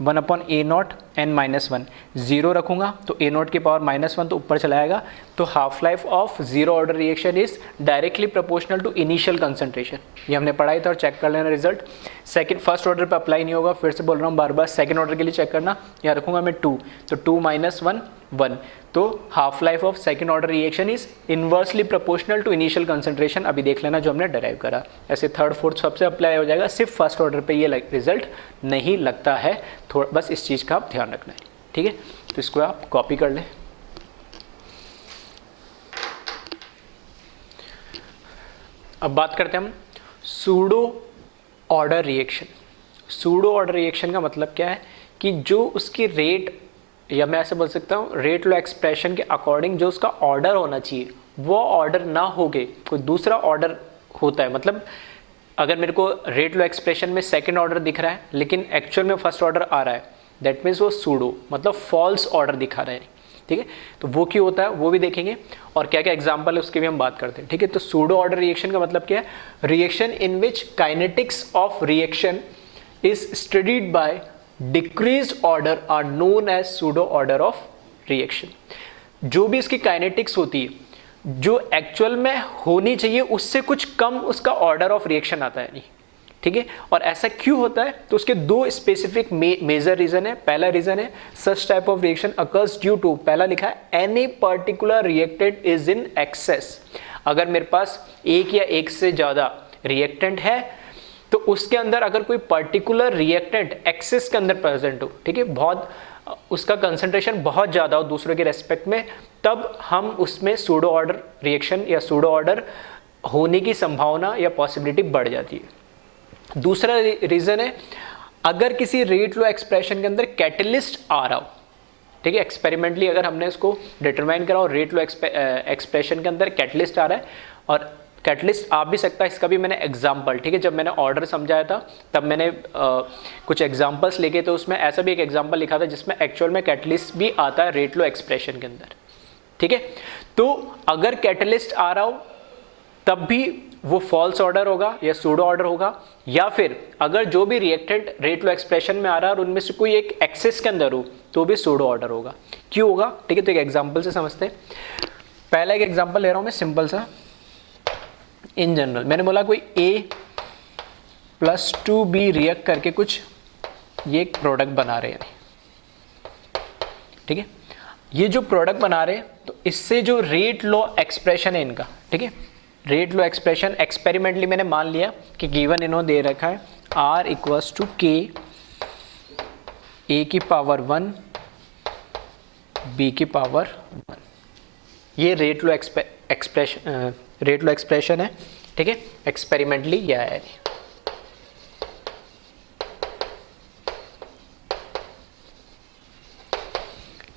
1/a0 n-1, 0 रखूंगा तो a0 की पावर -1 तो ऊपर चला जाएगा, तो half life of 0 order reaction is directly proportional to initial concentration. ये हमने पढ़ाई था और चेक कर लेना रिजल्ट। सेकंड फर्स्ट ऑर्डर पे अप्लाई नहीं होगा, फिर से बोल रहा हूँ बार बार, सेकंड ऑर्डर के लिए चेक करना। यहाँ रखूंगा मैं 2, तो 2 - 1 1, तो half life of second order reaction is inversely proportional to initial concentration. अभी देख लेना जो हमने डिराइव करा, ऐसे थर्ड फोर्थ सबसे अप्लाई हो जाएगा, सिर्फ फर्स्ट ऑर्डर पे ये रिजल्ट नहीं लगता है, थोड़ा बस इस चीज़ का आप ध्यान रखना है, ठीक है। तो इसको आप कॉपी कर लें। अब बात करते हैं हम pseudo order reaction. Pseudo order reaction का मतलब क्या है कि जो उसकी रेट, या मैं ऐसे बोल सकता हूँ रेट लॉ एक्सप्रेशन के अकॉर्डिंग जो उसका ऑर्डर होना चाहिए वो ऑर्डर ना होके कोई दूसरा ऑर्डर होता है। मतलब अगर मेरे को रेट लॉ एक्सप्रेशन में सेकंड ऑर्डर दिख रहा है लेकिन एक्चुअल में फर्स्ट ऑर्डर आ रहा है, दैट मीन्स वो सूडो मतलब फॉल्स ऑर्डर दिखा रहा है, ठीक है। तो वो क्यों होता है वो भी देखेंगे, और क्या क्या एग्जाम्पल है उसकी भी हम बात करते हैं, ठीक है। तो सूडो ऑर्डर रिएक्शन का मतलब क्या है, reaction in which kinetics of reaction is studied by decreased order are known as pseudo order of reaction. जो भी इसकी काइनेटिक्स होती है जो एक्चुअल में होनी चाहिए उससे कुछ कम उसका ऑर्डर ऑफ रिएक्शन आता है, नहीं, ठीक है। और ऐसा क्यों होता है, तो उसके दो स्पेसिफिक मेजर रीजन है। पहला रीजन है such type of reaction occurs due to, पहला लिखा है any particular reactant is in excess. अगर मेरे पास एक या एक से ज्यादा रिएक्टेंट है तो उसके अंदर अगर कोई पर्टिकुलर रिएक्टेंट एक्सेस के अंदर प्रेजेंट हो, ठीक है, बहुत उसका कंसंट्रेशन बहुत ज़्यादा हो दूसरों के रेस्पेक्ट में, तब हम उसमें सूडो ऑर्डर रिएक्शन या सूडो ऑर्डर होने की संभावना या पॉसिबिलिटी बढ़ जाती है। दूसरा रीज़न है अगर किसी रेट लॉ एक्सप्रेशन के अंदर कैटलिस्ट आ रहा हो, ठीक है, एक्सपेरिमेंटली अगर हमने इसको डिटरमाइन करा और रेट लॉ एक्सप्रेशन के अंदर कैटलिस्ट आ रहा है, और कैटलिस्ट आ भी सकता है, इसका भी मैंने एग्जाम्पल, ठीक है, जब मैंने ऑर्डर समझाया था तब मैंने कुछ एग्जाम्पल्स लेके, तो उसमें ऐसा भी एक एग्जाम्पल लिखा था जिसमें एक्चुअल में कैटलिस्ट भी आता है रेट लॉ एक्सप्रेशन के अंदर, ठीक है। तो अगर कैटलिस्ट आ रहा हो तब भी वो फॉल्स ऑर्डर होगा या सूडो ऑर्डर होगा, या फिर अगर जो भी रिएक्टेंट रेट लॉ एक्सप्रेशन में आ रहा है और उनमें से कोई एक एक्सेस के अंदर हो तो भी सूडो ऑर्डर होगा। क्यों होगा, ठीक है, तो एक एग्जाम्पल से समझते हैं। पहला एक एग्जाम्पल ले रहा हूं मैं सिंपल सा। इन जनरल मैंने बोला कोई A + 2B रिएक्ट करके कुछ ये एक प्रोडक्ट बना रहे हैं, ठीक है। ये जो प्रोडक्ट बना रहे हैं तो इससे जो रेट लॉ एक्सप्रेशन है इनका, ठीक है, रेट लॉ एक्सप्रेशन एक्सपेरिमेंटली मैंने मान लिया कि गिवन इन्होंने दे रखा है R equals to K A की पावर 1 B की पावर 1। ये रेट लॉ एक्सप्रेशन है, ठीक है, एक्सपेरिमेंटली ये आया है।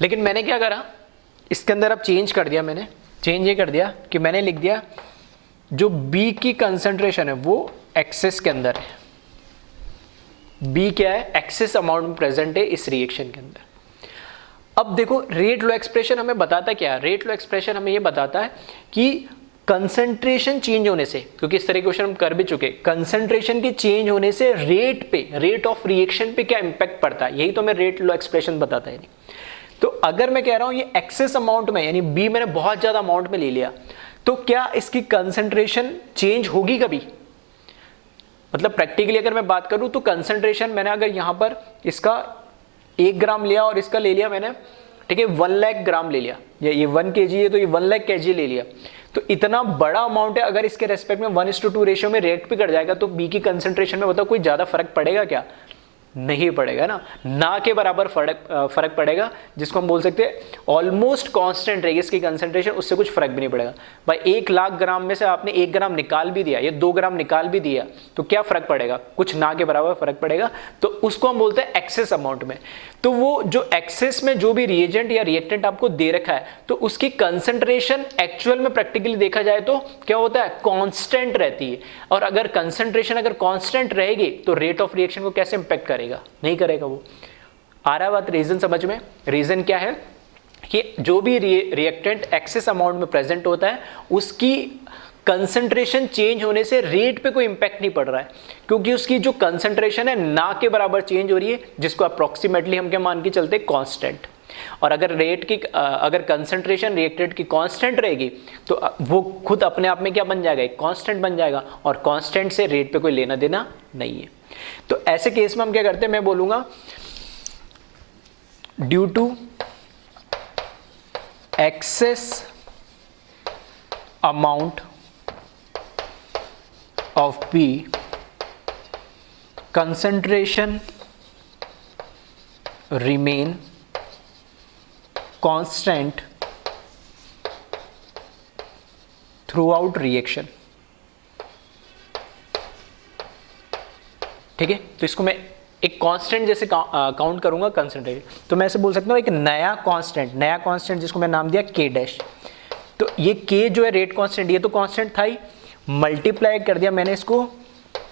लेकिन मैंने क्या करा, इसके अंदर अब चेंज कर दिया, मैंने चेंज ये कर दिया कि मैंने लिख दिया जो B की कंसंट्रेशन है वो एक्सेस के अंदर है। B क्या है, एक्सेस अमाउंट में प्रेजेंट है इस रिएक्शन के अंदर। अब देखो रेट लॉ एक्सप्रेशन हमें बताता क्या है, रेट लॉ एक्सप्रेशन हमें ये बताता है कि कंसंट्रेशन चेंज होने से, क्योंकि इस तरह के क्वेश्चन हम कर भी चुके, कंसंट्रेशन के चेंज होने से रेट पे, रेट ऑफ रिएक्शन पे क्या इंपैक्ट पड़ता है, यही तो हमें रेट लॉ एक्सप्रेशन बताता है। तो अगर मैं कह रहा हूं ये एक्सेस अमाउंट में, यानी बी मैंने बहुत ज्यादा अमाउंट में ले लिया, तो क्या इसकी कंसंट्रेशन चेंज होगी कभी? मतलब प्रैक्टिकली अगर मैं बात करूं तो कंसंट्रेशन मैंने अगर यहां पर इसका 1 ग्राम लिया और इसका ले लिया मैंने, ठीक है, 1 लाख ग्राम ले लिया, ये 1 kg है तो ये 1 लाख kg ले लिया, तो इतना बड़ा अमाउंट है, अगर इसके रेस्पेक्ट में 1:2 रेशियो में रिएक्ट भी कर जाएगा तो बी की कंसंट्रेशन में बताओ कोई ज्यादा फर्क पड़ेगा क्या? नहीं पड़ेगा ना के बराबर फर्क पड़ेगा, जिसको हम बोल सकते हैं ऑलमोस्ट कांस्टेंट रहेगी इसकी कंसंट्रेशन, उससे कुछ फर्क भी नहीं पड़ेगा। भाई 1 लाख ग्राम में से आपने 1 ग्राम निकाल भी दिया, ये 2 ग्राम निकाल भी दिया, तो क्या फर्क पड़ेगा? कुछ ना के बराबर फर्क पड़ेगा, तो उसको हम बोलते हैं एक्सेस अमाउंट में। तो वो जो एक्सेस में जो भी रिएजेंट या रिएक्टेंट आपको दे रखा है, तो उसकी कंसंट्रेशन एक्चुअल में प्रैक्टिकली देखा जाए तो क्या होता है, कांस्टेंट रहती है। और अगर कंसंट्रेशन अगर कांस्टेंट रहेगी तो रेट ऑफ रिएक्शन को कैसे इंपैक्ट करेगा? नहीं करेगा। वो आ रहा बात, रीजन समझ में? रीजन क्या है कि जो भी रिएक्टेंट एक्सेस अमाउंट में प्रेजेंट होता है उसकी कंसंट्रेशन चेंज होने से रेट पे कोई इंपैक्ट नहीं पड़ रहा है, क्योंकि उसकी जो कंसंट्रेशन है ना के बराबर चेंज हो रही है, जिसको अप्रोक्सीमेटली हम क्या मान के चलते हैं, कांस्टेंट। और अगर रेट की अगर कंसंट्रेशन रिएक्टेंट की कांस्टेंट रहेगी तो वो खुद अपने आप में क्या बन जाएगा, एक कांस्टेंट बन जाएगा, और कांस्टेंट से रेट पे कोई लेना देना नहीं है। तो ऐसे केस में हम क्या करते हैं, मैं बोलूंगा due to excess amount of B, concentration remain constant throughout reaction। ठीक है, तो इसको मैं एक कांस्टेंट जैसे काउंट करूंगा कंसंट्रेशन, तो मैं ऐसे बोल सकता हूं एक नया कांस्टेंट जिसको मैं नाम दिया K डैश। तो ये K जो है रेट कांस्टेंट, ये तो कांस्टेंट था ही, मल्टीप्लाई कर दिया मैंने इसको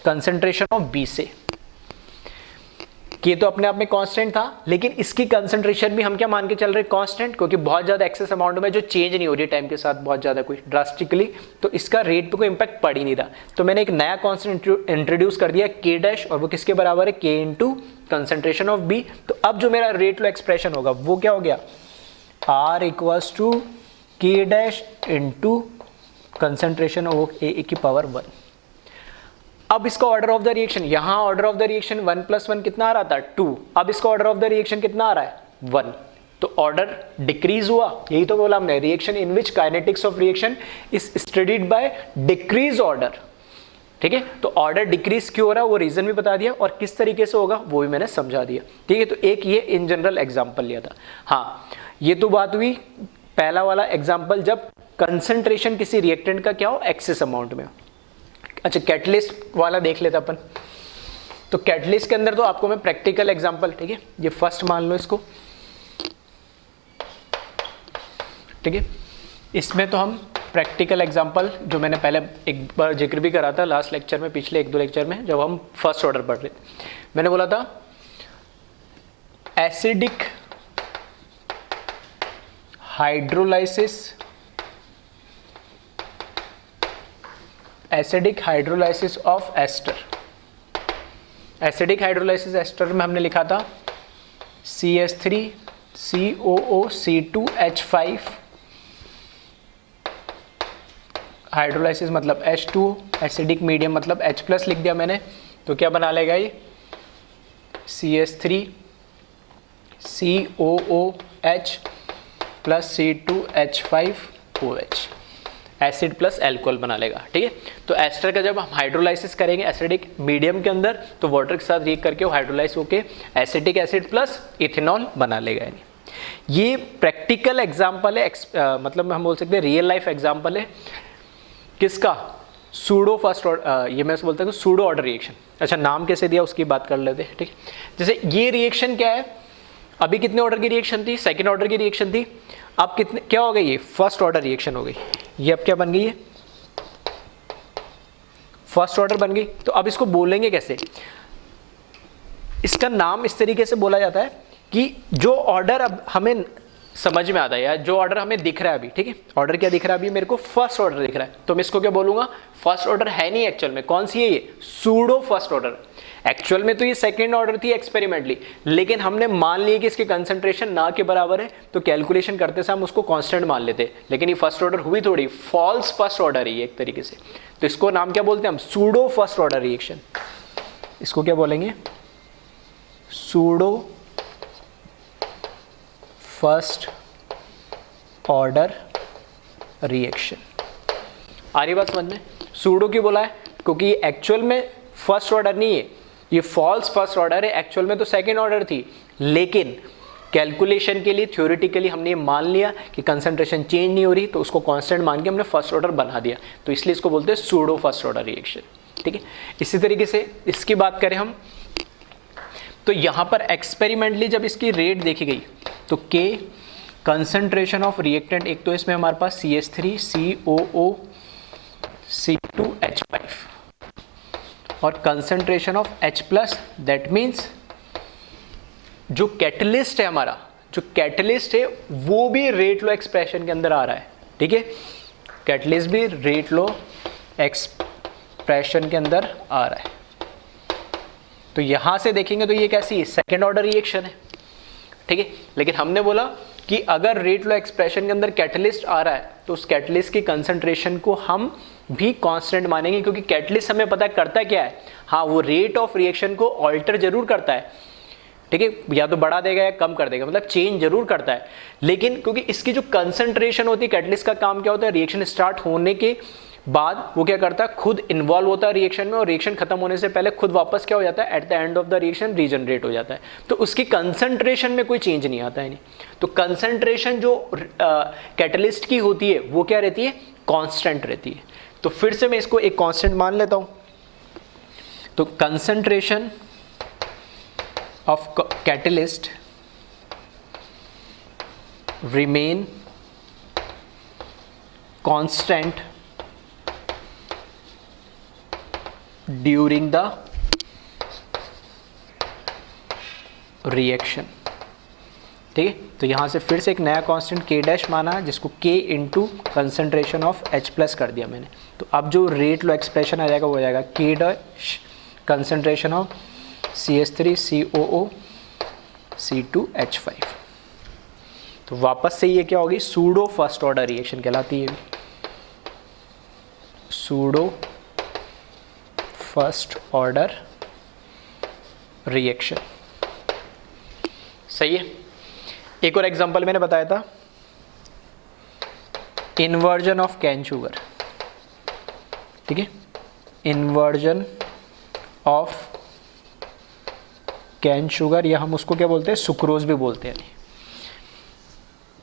कंसंट्रेशन ऑफ बी से। ये तो अपने आप में कांस्टेंट था, लेकिन इसकी कंसंट्रेशन भी हम क्या मान के चल रहे, कांस्टेंट, क्योंकि बहुत ज्यादा एक्सेस अमाउंट में जो चेंज नहीं हो रही है टाइम के साथ बहुत ज्यादा कोई ड्रास्टिकली, तो इसका रेट पे कोई इंपैक्ट पड़ ही नहीं रहा। तो मैंने एक नया कांस्टेंट इंट्रोड्यूस कर दिया K डैश, और वो किसके बराबर है, K into concentration of B. तो अब जो मेरा रेट लो एक्सप्रेशन होगा वो क्या हो गया, R equals to K dash into concentration of A की पावर 1। अब इसका ऑर्डर ऑफ द रिएक्शन, यहां ऑर्डर ऑफ द रिएक्शन 1 + 1 कितना आ रहा था, 2। अब इसका ऑर्डर ऑफ द रिएक्शन कितना आ रहा है, 1। तो ऑर्डर डिक्रीज हुआ, यही तो बोला हमने, reaction in which kinetics of reaction is studied by decrease order. ठीक है, तो ऑर्डर डिक्रीज क्यों हो रहा है वो रीजन भी बता दिया, और किस तरीके से होगा वो भी मैंने समझा दिया। ठीक है, तो एक ये इन जनरल एग्जाम्पल लिया था। हाँ, ये तो बात हुई पहला वाला एग्जाम्पल, जब कंसंट्रेशन किसी रिएक्टेंट का क्या हो, एक्सेस अमाउंट में। अच्छा, कैटलिस्ट वाला देख लेते अपन। तो कैटलिस्ट के अंदर तो आपको मैं प्रैक्टिकल एग्जांपल, ठीक है, ये फर्स्ट मान लो इसको, ठीक है, इसमें तो हम प्रैक्टिकल एग्जांपल जो मैंने पहले एक बार जिक्र भी करा था लास्ट लेक्चर में, पिछले 1-2 लेक्चर में, जब हम फर्स्ट ऑर्डर पढ़ रहे थे, मैंने बोला था acidic hydrolysis of ester. Acidic hydrolysis ester में हमने लिखा था CH3 COO C2H5, हाइड्रोलाइसिस मतलब H2, एसिडिक मीडियम मतलब H+ लिख दिया मैंने, तो क्या बना लेगा ये CH3 COO H plus C2H5OH, acid plus alcohol बना लेगा। ठीक है, तो एस्टर का जब हम हाइड्रोलाइसिस करेंगे एसिडिक मीडियम के अंदर तो वाटर के साथ रिएक्ट करके वो हाइड्रोलाइज होके एसिटिक एसिड प्लस इथेनॉल बना लेगा। यानी ये प्रैक्टिकल एग्जांपल है, मतलब हम बोल सकते हैं रियल लाइफ एग्जांपल है किसका, सूडो फर्स्ट ऑर्डर, ये मैं बोलता हूँ सूडो ऑर्डर रिएक्शन। अच्छा, नाम कैसे दिया उसकी बात कर लेते हैं। ठीक है, जैसे ये रिएक्शन क्या है, अभी कितने ऑर्डर की रिएक्शन थी, सेकेंड ऑर्डर की रिएक्शन थी, अब कितने क्या हो गई, ये फर्स्ट ऑर्डर रिएक्शन हो गई। ये अब क्या बन गई है, फर्स्ट ऑर्डर बन गई। तो अब इसको बोलेंगे कैसे, इसका नाम इस तरीके से बोला जाता है कि जो ऑर्डर अब हमें समझ में आता है या जो ऑर्डर हमें दिख रहा है अभी, ठीक है, ऑर्डर क्या दिख रहा है अभी मेरे को, फर्स्ट ऑर्डर दिख रहा है, तो मैं इसको क्या बोलूंगा, फर्स्ट ऑर्डर है नहीं एक्चुअल में, कौन सी है ये, सूडो फर्स्ट ऑर्डर। एक्चुअल में तो ये सेकेंड ऑर्डर थी एक्सपेरिमेंटली, लेकिन हमने मान लिया कि इसकी कंसंट्रेशन ना के बराबर है, तो कैलकुलेशन करते समय हम उसको कांस्टेंट मान लेते, लेकिन ये फर्स्ट ऑर्डर हुई थोड़ी, फॉल्स फर्स्ट ऑर्डर है ये एक तरीके से। तो इसको नाम क्या बोलते हैं हम, सूडो फर्स्ट ऑर्डर रिएक्शन। इसको क्या बोलेंगे, सूडो फर्स्ट ऑर्डर रिएक्शन। आ रही बात समझ में, सूडो क्यों बोला है, क्योंकि ये एक्चुअल में फर्स्ट ऑर्डर नहीं है, ये फॉल्स फर्स्ट ऑर्डर है, एक्चुअल में तो सेकेंड ऑर्डर थी, लेकिन कैलकुलेशन के लिए थ्योरेटिकली हमने ये मान लिया कि कंसंट्रेशन चेंज नहीं हो रही, तो उसको कांस्टेंट मान के हमने फर्स्ट ऑर्डर बना दिया, तो इसलिए इसको बोलते हैं सूडो फर्स्ट ऑर्डर रिएक्शन। ठीक है, इसी तरीके से इसकी बात करें हम, तो यहाँ पर एक्सपेरिमेंटली जब इसकी रेट देखी गई तो K कंसंट्रेशन ऑफ रिएक्टेंट, एक तो इसमें हमारे पास CH3 COO C2H5 और concentration of H plus, that means जो कैटलिस्ट है हमारा, जो कैटलिस्ट है वो भी रेट लो एक्सप्रेशन के अंदर आ रहा है। ठीक है, कैटलिस्ट भी रेट लो एक्सप्रेशन के अंदर आ रहा है। तो यहां से देखेंगे तो ये कैसी है, सेकेंड ऑर्डर रिएक्शन है। ठीक है, लेकिन हमने बोला कि अगर रेट लो एक्सप्रेशन के अंदर कैटलिस्ट आ रहा है तो उस कैटलिस्ट की कंसंट्रेशन को हम भी कांस्टेंट मानेंगे, क्योंकि कैटलिस्ट हमें पता करता क्या है, हाँ वो रेट ऑफ रिएक्शन को ऑल्टर जरूर करता है। ठीक है, या तो बढ़ा देगा या कम कर देगा, मतलब चेंज जरूर करता है, लेकिन क्योंकि इसकी जो कंसंट्रेशन होती है, कैटलिस्ट का काम क्या होता है, रिएक्शन स्टार्ट होने के बाद वो क्या करता है, खुद इन्वॉल्व होता है रिएक्शन में, और रिएक्शन खत्म होने से पहले खुद वापस क्या हो जाता है, at the end of the reaction regenerate हो जाता है। तो उसकी कंसंट्रेशन में कोई चेंज नहीं आता है। नहीं, तो कंसंट्रेशन जो कैटलिस्ट की होती है वो क्या रहती है, कांस्टेंट रहती है। तो फिर से मैं इसको एक कांस्टेंट मान लेता हूं, तो concentration of catalyst remain constant during the reaction. ठीक है, तो यहां से फिर से एक नया कांस्टेंट K डैश माना, जिसको K into concentration of H plus कर दिया मैंने। तो अब जो रेट लो एक्सप्रेशन आ जाएगा वो आ जाएगा K dash concentration of CH3 COO C2H5। तो वापस से ये क्या होगी, सूडो फर्स्ट ऑर्डर रिएक्शन कहलाती है, सूडो फर्स्ट ऑर्डर रिएक्शन। सही है। एक और एग्जांपल मैंने बताया था, इन्वर्जन ऑफ कैन शुगर। ठीक है, इन्वर्जन ऑफ कैन शुगर, या हम उसको क्या बोलते हैं, सुक्रोज भी बोलते हैं।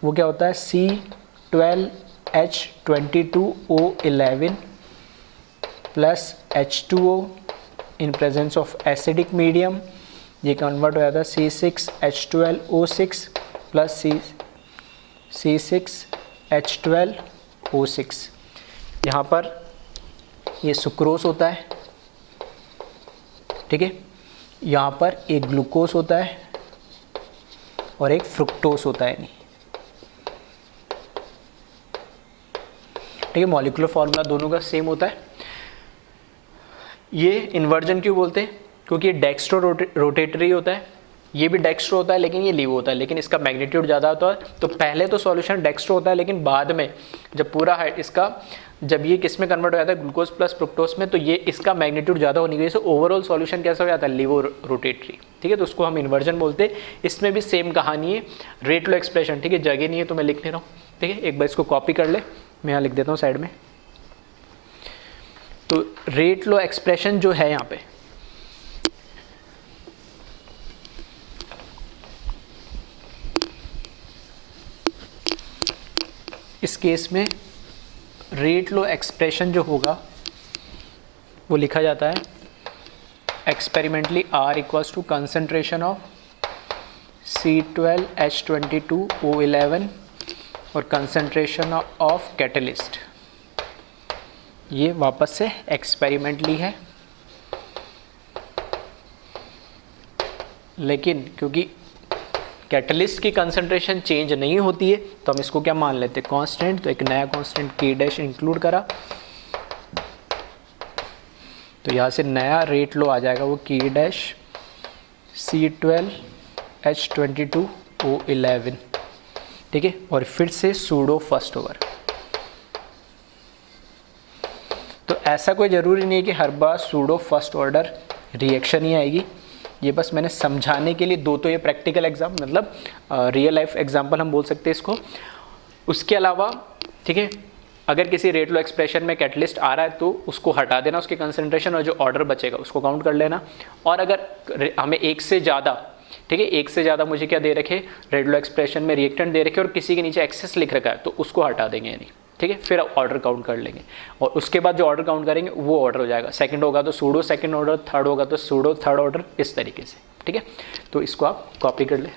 वो क्या होता है, C12H22O11 plus H2O in presence of acidic medium, ये कन्वर्ट हो जाता है C6H12O6 प्लस C6H12O6। यहाँ पर ये सुक्रोज होता है, ठीक है, यहाँ पर एक ग्लूकोज होता है और एक फ्रुक्टोज होता है। नहीं, ठीक है, मॉलिक्यूलर फॉर्मूला दोनों का सेम होता है। ये इन्वर्जन क्यों बोलते हैं, क्योंकि ये डेक्स्ट्रो रोटेटरी होता है, ये भी डेक्स्ट्रो होता है लेकिन ये लीवो होता है, लेकिन इसका मैग्नीट्यूड ज़्यादा होता है। तो पहले तो सॉल्यूशन डेक्स्ट्रो होता है, लेकिन बाद में जब पूरा है इसका, जब ये किस में कन्वर्ट हो जाता है ग्लूकोज प्लस फ्रुक्टोज में, तो ये इसका मैग्नीट्यूड ज़्यादा होने की वजह से ओवरऑल सॉल्यूशन कैसा हो जाता है, लीवो रोटेटरी। ठीक है, तो उसको हम इन्वर्जन बोलते हैं। इसमें भी सेम कहानी है, रेट लो एक्सप्रेशन। ठीक है, जगह नहीं है तो मैं लिख नहीं रहा हूँ। ठीक है, एक बार इसको कॉपी कर ले, मैं यहाँ लिख देता हूँ साइड में। तो रेट लो एक्सप्रेशन जो है यहाँ पे, इस केस में रेट लो एक्सप्रेशन जो होगा वो लिखा जाता है experimentally R equals to concentration of C12H22O11 और कंसंट्रेशन ऑफ कैटलिस्ट। ये वापस से एक्सपेरिमेंटली है, लेकिन क्योंकि कैटलिस्ट की कंसंट्रेशन चेंज नहीं होती है तो हम इसको क्या मान लेते हैं, कांस्टेंट। तो एक नया कांस्टेंट K डैश इंक्लूड करा, तो यहाँ से नया रेट लो आ जाएगा वो K डैश C12H22O11। ठीक है, और फिर से सूडो फर्स्ट ओवर। तो ऐसा कोई ज़रूरी नहीं है कि हर बार सूडो फर्स्ट ऑर्डर रिएक्शन ही आएगी। ये बस मैंने समझाने के लिए दो, तो ये प्रैक्टिकल एग्जाम मतलब रियल लाइफ एग्जाम्पल हम बोल सकते हैं इसको। उसके अलावा ठीक है, अगर किसी रेट लो एक्सप्रेशन में कैटलिस्ट आ रहा है तो उसको हटा देना, उसके कंसंट्रेशन, और जो ऑर्डर बचेगा उसको काउंट कर लेना। और अगर हमें एक से ज़्यादा, ठीक है, एक से ज़्यादा मुझे क्या दे रखे, रेट लो एक्सप्रेशन में रिएक्टेंट दे रखे और किसी के नीचे एक्सेस लिख रखा है, तो उसको हटा देंगे यानी। ठीक है, फिर ऑर्डर काउंट कर लेंगे और उसके बाद जो ऑर्डर काउंट करेंगे वो ऑर्डर हो जाएगा। सेकंड होगा तो सूडो सेकंड ऑर्डर, थर्ड होगा तो सूडो थर्ड ऑर्डर, इस तरीके से। ठीक है, तो इसको आप कॉपी कर ले।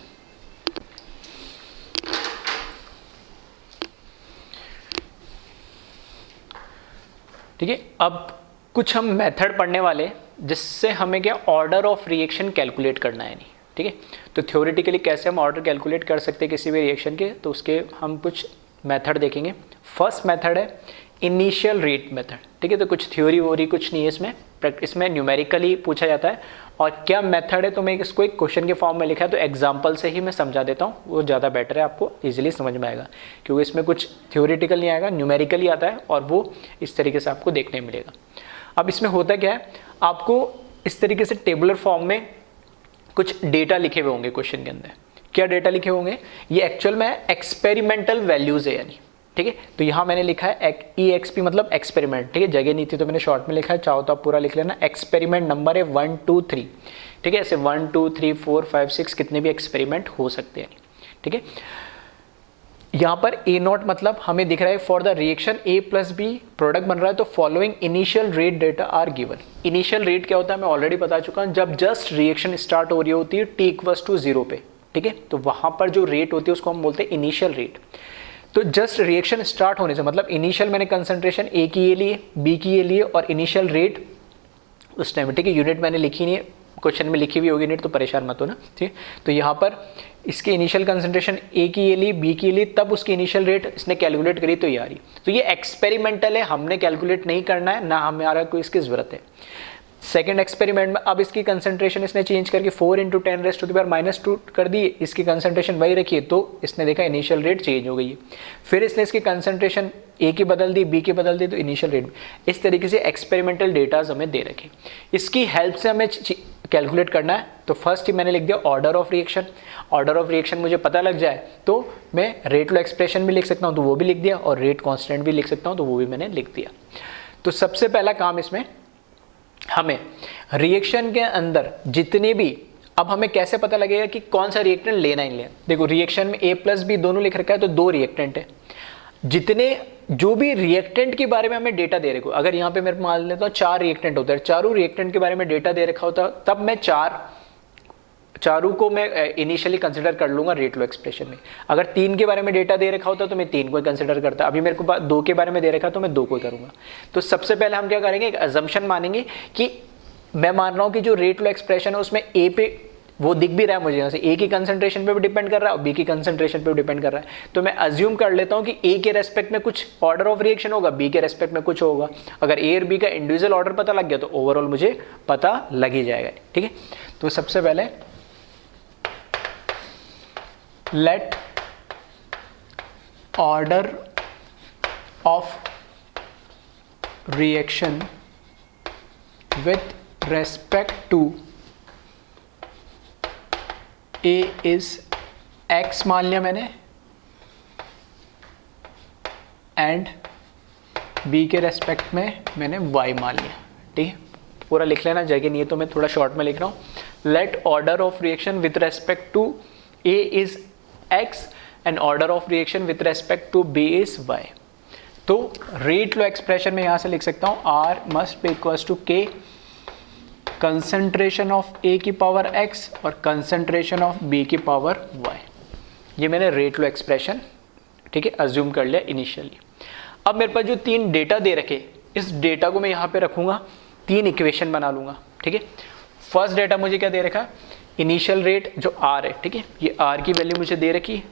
ठीक है, अब कुछ हम मेथड पढ़ने वाले जिससे हमें क्या ऑर्डर ऑफ रिएक्शन कैलकुलेट करना है नहीं। ठीक है, तो थ्योरेटिकली कैसे हम ऑर्डर कैलकुलेट कर सकते हैं किसी भी रिएक्शन के, तो उसके हम कुछ मेथड देखेंगे। फर्स्ट मेथड है इनिशियल रेट मेथड। ठीक है, तो कुछ थ्योरी वोरी कुछ नहीं है इसमें, इसमें न्यूमेरिकली पूछा जाता है। और क्या मेथड है, तो मैं इसको एक क्वेश्चन के फॉर्म में लिखा है, तो एग्जांपल से ही मैं समझा देता हूँ, वो ज़्यादा बेटर है, आपको इजीली समझ में आएगा, क्योंकि इसमें कुछ थ्योरेटिकल नहीं आएगा, न्यूमेरिकली आता है और वो इस तरीके से आपको देखने मिलेगा। अब इसमें होता क्या है, आपको इस तरीके से टेबुलर फॉर्म में कुछ डेटा लिखे हुए होंगे क्वेश्चन के अंदर। क्या डेटा लिखे होंगे, ये एक्चुअल में एक्सपेरिमेंटल वैल्यूज है यानी। ठीक है, तो यहाँ मैंने लिखा है EXP मतलब एक्सपेरिमेंट। ठीक है, जगह नहीं थी तो मैंने शॉर्ट में लिखा है, चाहो तो आप पूरा लिख लेना। एक्सपेरिमेंट नंबर है 1 2 3। ठीक है, ऐसे 1 2 3 4 5 6 कितने भी एक्सपेरिमेंट हो सकते हैं। ठीक है, यहाँ पर A0 मतलब हमें दिख रहा है for the reaction A + B product बन रहा है, तो following initial rate data are given. Initial rate क्या होता है मैं ऑलरेडी बता चुका हूँ, जब जस्ट रिएक्शन स्टार्ट हो रही होती है T = 0 पे। ठीक है, तो वहाँ पर जो रेट होती है उसको हम बोलते हैं इनिशियल रेट। तो जस्ट रिएक्शन स्टार्ट होने से मतलब इनिशियल मैंने कंसंट्रेशन A की ये लिए, B की ये लिए और इनिशियल रेट उस टाइम। ठीक है, यूनिट मैंने लिखी नहीं है, क्वेश्चन में लिखी हुई होगी यूनिट, तो परेशान मत हो ना। ठीक है, तो यहाँ पर इसकी इनिशियल कंसंट्रेशन A की ये ली, B की ये ली, तब उसकी इनिशियल रेट इसने कैलकुलेट करी तो ये आ रही। तो ये एक्सपेरिमेंटल है, हमने कैलकुलेट नहीं करना है, ना हमारा कोई इसकी ज़रूरत है। सेकेंड एक्सपेरिमेंट में अब इसकी कंसंट्रेशन इसने चेंज करके 4 × 10⁻² कर दी, इसकी कंसंट्रेशन वही रखी है, तो इसने देखा इनिशियल रेट चेंज हो गई है। फिर इसने इसकी कंसंट्रेशन A की बदल दी, B की बदल दी, तो इनिशियल रेट। इस तरीके से एक्सपेरिमेंटल डेटाज हमें दे रखे, इसकी हेल्प से हमें कैलकुलेट करना है। तो फर्स्ट ही मैंने लिख दिया order of reaction. Order of reaction मुझे पता लग जाए तो मैं रेट लो एक्सप्रेशन भी लिख सकता हूँ, तो वो भी लिख दिया, और रेट कॉन्स्टेंट भी लिख सकता हूँ, तो वो भी मैंने लिख दिया। तो सबसे पहला काम इसमें हमें रिएक्शन के अंदर जितने भी, अब हमें कैसे पता लगेगा कि कौन सा रिएक्टेंट लेना ही लेना। देखो रिएक्शन में A + B दोनों लिख रखा है, तो 2 रिएक्टेंट है। जितने जो भी रिएक्टेंट के बारे में हमें डेटा दे रखो, अगर यहाँ पे मैं मान लेता हूँ 4 रिएक्टेंट होते हैं, चारों रिएक्टेंट के बारे में डेटा दे रखा होता, तब मैं चारों को मैं इनिशियली कंसिडर कर लूंगा रेट लो एक्सप्रेशन में। अगर 3 के बारे में डेटा दे रखा होता तो मैं 3 को ही कंसिडर करता। अभी मेरे को 2 के बारे में दे रखा तो मैं 2 को ही करूंगा। तो सबसे पहले हम क्या करेंगे, एक अजम्पशन मानेंगे कि मैं मान रहा हूं कि जो रेट लो एक्सप्रेशन है उसमें A पे वो दिख भी रहा है मुझे, यहाँ से A की कंसंट्रेशन पे भी डिपेंड कर रहा है और B की कंसंट्रेशन पे भी डिपेंड कर रहा है। तो मैं अज्यूम कर लेता हूँ कि A के रेस्पेक्ट में कुछ ऑर्डर ऑफ रिएक्शन होगा, B के रेस्पेक्ट में कुछ होगा। अगर A और B का इंडिविजुअल ऑर्डर पता लग गया तो ओवरऑल मुझे पता लग ही जाएगा। ठीक है, तो सबसे पहले let order of reaction with respect to A is X मान लिया मैंने, एंड B के रेस्पेक्ट में मैंने Y मान लिया। ठीक है, पूरा लिख लेना, जगह नहीं है तो मैं थोड़ा शॉर्ट में लिख रहा हूँ। Let order of reaction with respect to A is X and order of reaction with respect to B is Y। तो रेट लो एक्सप्रेशन में यहाँ से लिख सकता हूँ R must be equals to K concentration of A की पावर X और कंसंट्रेशन ऑफ B की पावर Y। ये मैंने रेट लो एक्सप्रेशन, ठीक है, अज्यूम कर लिया इनिशियली। अब मेरे पास जो तीन डेटा दे रखे, इस डेटा को मैं यहाँ पे रखूँगा, तीन इक्वेशन बना लूँगा। ठीक है, फर्स्ट डेटा मुझे क्या दे रखा, इनिशियल रेट जो R है। ठीक है, ये R की वैल्यू मुझे दे रखी है,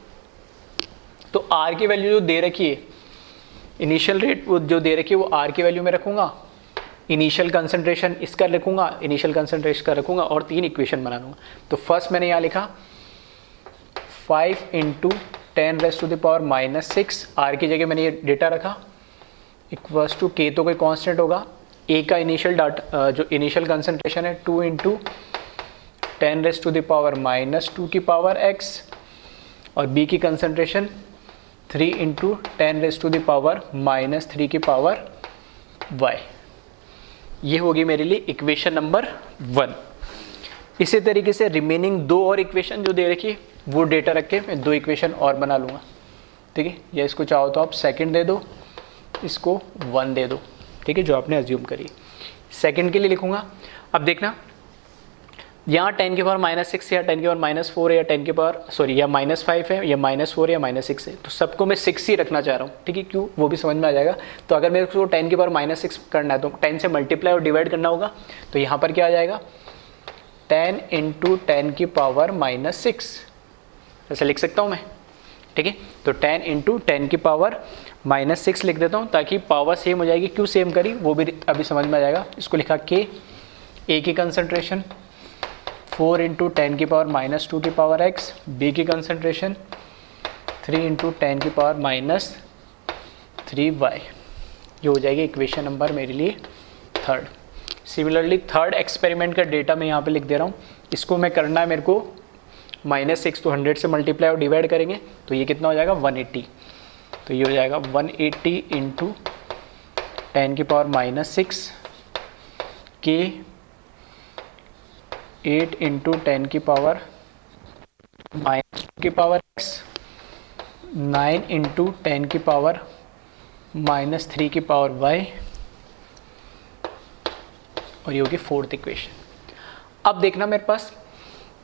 तो R की वैल्यू जो दे रखी है, इनिशियल रेट वो जो दे रखी है वो R की वैल्यू में रखूँगा, इनिशियल कंसंट्रेशन इसका रखूँगा, इनिशियल कंसंट्रेशन का रखूँगा और तीन इक्वेशन बना दूँगा। तो फर्स्ट मैंने यहाँ लिखा 5 × 10⁻⁻⁶, R की जगह मैंने ये डेटा रखा, इक्वल्स टू K तो कोई कांस्टेंट होगा, A का इनिशियल डाटा जो इनिशियल कंसंट्रेशन है 2 × 10⁻⁻² की पावर X और B की कंसंट्रेशन 3 × 10⁻⁻³ की पावर Y। ये होगी मेरे लिए इक्वेशन नंबर 1। इसी तरीके से रिमेनिंग दो और इक्वेशन जो दे रखी है वो डेटा रख के मैं दो इक्वेशन और बना लूँगा। ठीक है, या इसको चाहो तो आप सेकंड दे दो, इसको 1 दे दो। ठीक है, जो आपने अज्यूम करी, सेकंड के लिए लिखूँगा। अब देखना यहाँ 10⁻⁻⁶ या 10⁻⁻⁴ या 10 या -5 है या -4 या -6 है, तो सबको मैं 6 ही रखना चाह रहा हूँ। ठीक है, क्यों, वो भी समझ में आ जाएगा। तो अगर मेरे को 10⁻⁻6 करना है तो 10 से मल्टीप्लाई और डिवाइड करना होगा, तो यहाँ पर क्या आ जाएगा 10 × 10⁻⁻6, ऐसा लिख सकता हूँ मैं। ठीक है, तो 10 × 10⁻⁻6 लिख देता हूँ ताकि पावर सेम हो जाएगी। क्यों सेम करी वो भी अभी समझ में आ जाएगा। इसको लिखा K, A की कंसंट्रेशन 4 × 10⁻² की पावर X, B की कंसंट्रेशन 3 × 10⁻³ ये हो जाएगी इक्वेशन नंबर मेरे लिए थर्ड। सिमिलरली थर्ड एक्सपेरिमेंट का डेटा मैं यहाँ पे लिख दे रहा हूँ। इसको मैं करना है मेरे को -6, तो 100 से मल्टीप्लाई और डिवाइड करेंगे तो ये कितना हो जाएगा 180। तो ये हो जाएगा 180 × 10⁻⁻6 K 8 × 10⁻⁻² की पावर X 9 × 10⁻⁻³ की पावर Y और ये होगी फोर्थ इक्वेशन। अब देखना मेरे पास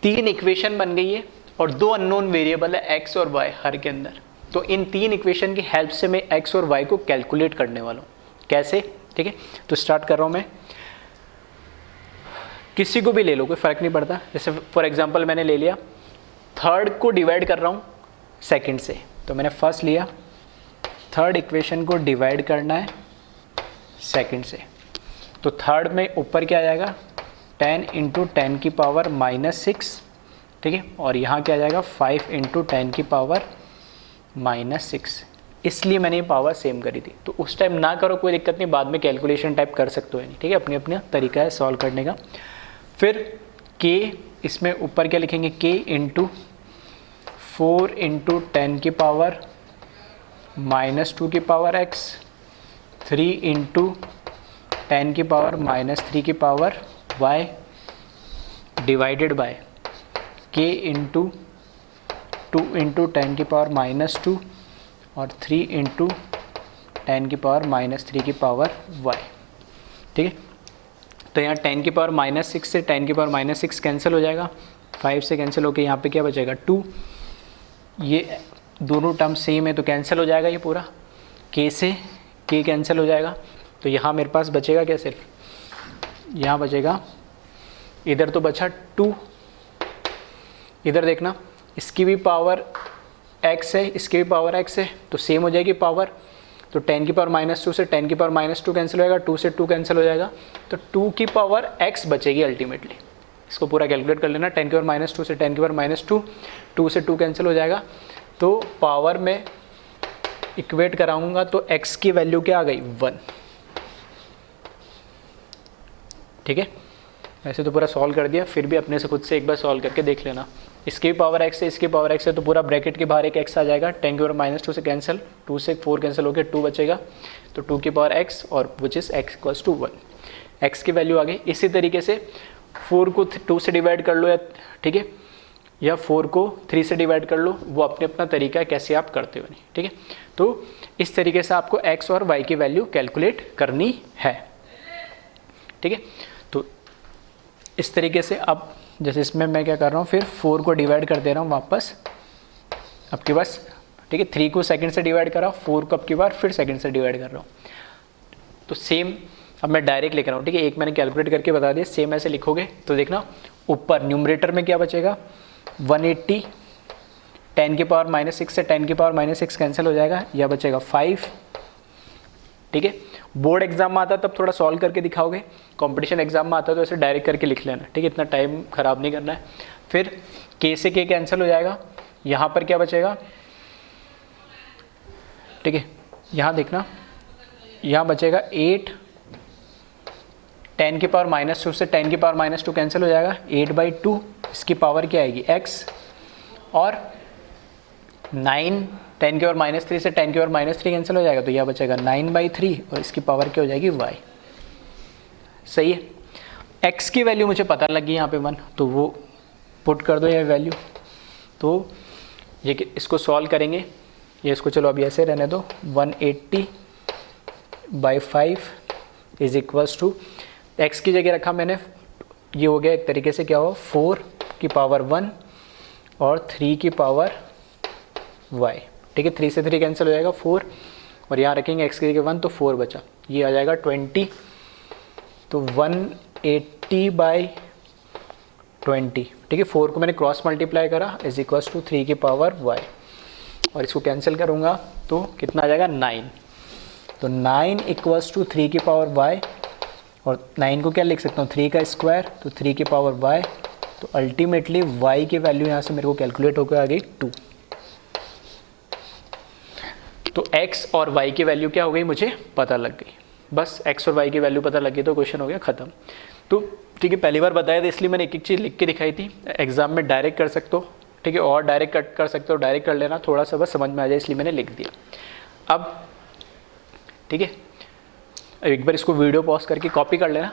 तीन इक्वेशन बन गई है और दो अननोन वेरिएबल है X और Y हर के अंदर। तो इन तीन इक्वेशन की हेल्प से मैं X और Y को कैलकुलेट करने वाला हूँ। कैसे, ठीक है, तो स्टार्ट कर रहा हूँ मैं। किसी को भी ले लो, कोई फ़र्क नहीं पड़ता। जैसे फॉर एग्जांपल मैंने ले लिया, थर्ड को डिवाइड कर रहा हूँ सेकंड से, तो मैंने फर्स्ट लिया, थर्ड इक्वेशन को डिवाइड करना है सेकंड से। तो थर्ड में ऊपर क्या आ जाएगा 10 × 10⁻⁻6, ठीक है, और यहाँ क्या आ जाएगा 5 × 10⁻⁻6। इसलिए मैंने ये पावर सेम करी थी। तो उस टाइम ना करो, कोई दिक्कत नहीं, बाद में कैलकुलेशन टाइप कर सकते हो, ठीक है, अपने अपना तरीका है सॉल्व करने का। फिर K, इसमें ऊपर क्या लिखेंगे K × 4 × 10⁻⁻² की पावर X 3 × 10⁻⁻³ की power Y divided by K × 2 × 10⁻⁻² और 3 × 10⁻⁻³ की पावर Y। ठीक है, तो यहाँ 10⁻⁻6 से 10⁻⁻6 कैंसिल हो जाएगा, 5 से कैंसिल होकर यहाँ पे क्या बचेगा 2। ये दोनों टर्म सेम है तो कैंसिल हो जाएगा ये पूरा, K से K कैंसिल हो जाएगा। तो यहाँ मेरे पास बचेगा क्या, सिर्फ यहाँ बचेगा, इधर तो बचा 2, इधर देखना इसकी भी पावर x है, इसकी भी पावर x है, तो सेम हो जाएगी पावर। तो 10⁻⁻² से 10⁻⁻² कैंसिल हो जाएगा, 2 से 2 कैंसिल हो जाएगा, तो 2 की पावर x बचेगी अल्टीमेटली। इसको पूरा कैलकुलेट कर लेना। 10 की पावर -2 से 10 की पावर -2, 2 से 2 कैंसिल हो जाएगा, तो पावर में इक्वेट कराऊंगा तो x की वैल्यू क्या आ गई 1। ठीक है, वैसे तो पूरा सॉल्व कर दिया, फिर भी अपने से खुद से एक बार सॉल्व करके देख लेना। इसकी पावर x है, इसकी पावर x है, तो पूरा ब्रैकेट के बाहर एक x आ जाएगा। 10 की पावर -2 से कैंसिल, 2 से 4 कैंसिल होकर 2 बचेगा, तो 2 की पावर x और which is x equals to 1, x की वैल्यू आ गई। इसी तरीके से 4 को 2 से डिवाइड कर लो, या ठीक है, या 4 को 3 से डिवाइड कर लो, वो अपने अपना तरीका है कैसे आप करते हो। ठीक है, तो इस तरीके से आपको x और y की वैल्यू कैलकुलेट करनी है। ठीक है, तो इस तरीके से अब जैसे इसमें मैं क्या कर रहा हूँ, फिर 4 को डिवाइड कर दे रहा हूँ वापस आपके पास। ठीक है, 3 को सेकंड से डिवाइड कर रहा हूँ, 4 को अब की बार फिर सेकंड से डिवाइड कर रहा हूँ। तो सेम अब मैं डायरेक्ट लिख रहा हूँ। ठीक है, एक मैंने कैलकुलेट करके बता दिया, सेम ऐसे लिखोगे तो देखना ऊपर न्यूमरेटर में क्या बचेगा 180, 10 की पावर -6 से 10 की पावर -6 कैंसिल हो जाएगा, यह बचेगा 5। ठीक है, बोर्ड एग्जाम में आता तब थोड़ा सॉल्व करके दिखाओगे, कंपटीशन एग्जाम में आता तो ऐसे डायरेक्ट करके लिख लेना। ठीक है, इतना टाइम खराब नहीं करना है। फिर k से k कैंसिल हो जाएगा, यहाँ पर क्या बचेगा, ठीक है, यहाँ देखना, यहाँ बचेगा 8, 10 की पावर -2 से 10 की पावर -2 कैंसिल हो जाएगा, 8/2, इसकी पावर क्या आएगी x, और 9, 10 की पावर -3 से 10 की पावर -3 कैंसिल हो जाएगा, तो यह बचेगा 9/3 और इसकी पावर क्या हो जाएगी y। सही है, x की वैल्यू मुझे पता लगी यहाँ पे 1, तो वो पुट कर दो ये वैल्यू। तो ये इसको सॉल्व करेंगे, ये इसको चलो अभी ऐसे रहने दो, 180/5 इज इक्वल्स टू, x की जगह रखा मैंने, ये हो गया एक तरीके से क्या हो 4 की पावर 1 और 3 की पावर y। ठीक है, 3 से 3 कैंसिल हो जाएगा 4, और यहाँ रखेंगे x की जगह 1 तो 4 बचा, ये आ जाएगा 20, तो 180/20। ठीक है, 4 को मैंने क्रॉस मल्टीप्लाई करा इज इक्वल्स टू 3 की पावर y, और इसको कैंसिल करूँगा तो कितना आ जाएगा 9, तो 9 इक्वल्स टू 3 की पावर y, और 9 को क्या लिख सकता हूँ 3 का स्क्वायर, तो 3 की पावर y, तो अल्टीमेटली y की वैल्यू यहाँ से मेरे को कैलकुलेट होकर आ गई 2। तो x और y की वैल्यू क्या हो गई मुझे पता लग गई, बस x और y की वैल्यू पता लग गई तो क्वेश्चन हो गया ख़त्म। तो ठीक है, पहली बार बताया था इसलिए मैंने एक एक चीज़ लिख के दिखाई थी। एग्जाम में डायरेक्ट कर सकते हो, ठीक है, और डायरेक्ट कर सकते हो, डायरेक्ट कर लेना, थोड़ा सा बस समझ में आ जाए इसलिए मैंने लिख दिया। अब ठीक है, एक बार इसको वीडियो पॉज करके कॉपी कर लेना।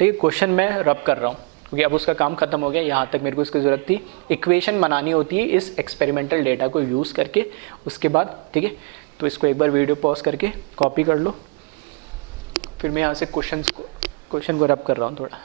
ठीक है, क्वेश्चन मैं रब कर रहा हूँ क्योंकि अब उसका काम खत्म हो गया, यहाँ तक मेरे को इसकी ज़रूरत थी। इक्वेशन बनानी होती है इस एक्सपेरिमेंटल डेटा को यूज़ करके, उसके बाद ठीक है। तो इसको एक बार वीडियो पॉज करके कॉपी कर लो, फिर मैं यहाँ से क्वेश्चन को रब कर रहा हूँ थोड़ा।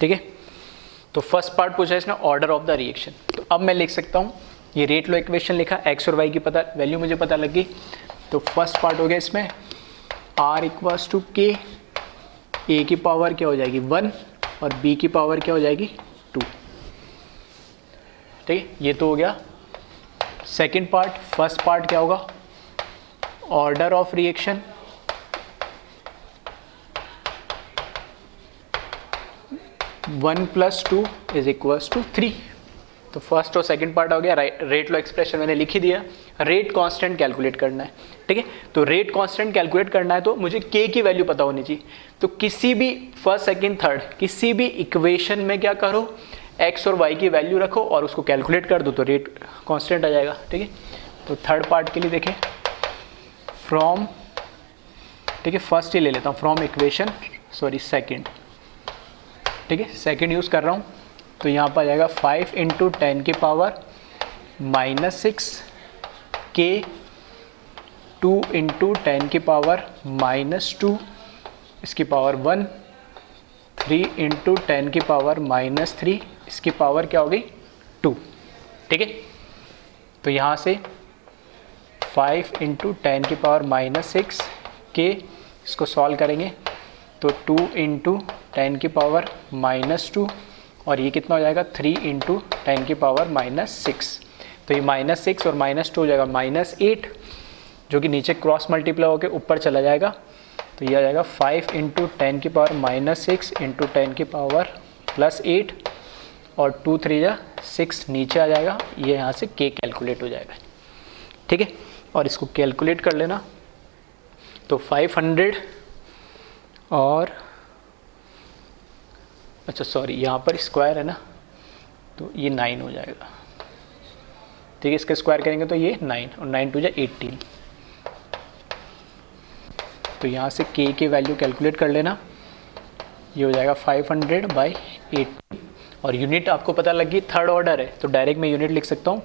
ठीक है, तो फर्स्ट पार्ट पूछा है इसने ऑर्डर ऑफ द रिएक्शन। तो अब मैं लिख सकता हूँ, ये रेट लो इक्वेशन लिखा, एक्स और वाई की वैल्यू मुझे पता लगी। तो फर्स्ट पार्ट हो गया इसमें R इक्वल्स टू के, ए की पावर क्या हो जाएगी 1 और बी की पावर क्या हो जाएगी 2। ठीक है, ये तो हो गया सेकेंड पार्ट। फर्स्ट पार्ट क्या होगा, order of reaction, one plus 2 is equals to 3। तो फर्स्ट और सेकंड पार्ट हो गया। रेट लो एक्सप्रेशन मैंने लिख ही दिया। रेट कांस्टेंट कैलकुलेट करना है, ठीक है। तो रेट कांस्टेंट कैलकुलेट करना है तो मुझे के की वैल्यू पता होनी चाहिए। तो किसी भी फर्स्ट सेकंड थर्ड किसी भी इक्वेशन में क्या करो, एक्स और वाई की वैल्यू रखो और उसको कैलकुलेट कर दो तो रेट कांस्टेंट आ जाएगा, ठीक है। तो थर्ड पार्ट के लिए देखें, फ्रॉम, ठीक है, फर्स्ट ही ले लेता हूँ, फ्रॉम इक्वेशन, सॉरी सेकंड, ठीक है, सेकंड यूज़ कर रहा हूँ। तो यहाँ पर आ जाएगा 5 इंटू 10 की पावर -6 के 2 इंटू 10 की पावर -2 इसकी पावर 1, 3 इंटू 10 की पावर -3 इसकी पावर क्या हो गई 2, ठीक है। तो यहाँ से 5 × 10⁻⁻6 के इसको सॉल्व करेंगे तो 2 × 10⁻⁻2 और ये कितना हो जाएगा 3 × 10⁻⁻6। तो ये -6 और -2 हो जाएगा -8, जो कि नीचे क्रॉस मल्टीप्लाई होकर ऊपर चला जाएगा। तो ये आ जाएगा 5 × 10⁻⁻6 × 10⁻+8 और 2 3 6 नीचे आ जाएगा। ये यहाँ से k कैलकुलेट हो जाएगा, ठीक है। और इसको कैलकुलेट कर लेना तो 500 और अच्छा सॉरी यहाँ पर स्क्वायर है ना, तो ये 9 हो जाएगा, ठीक है। इसका स्क्वायर करेंगे तो ये 9 और 9 2 18। तो यहाँ से k की वैल्यू कैलकुलेट कर लेना, ये हो जाएगा 500/18 और यूनिट आपको पता लगी थर्ड ऑर्डर है तो डायरेक्ट मैं यूनिट लिख सकता हूँ।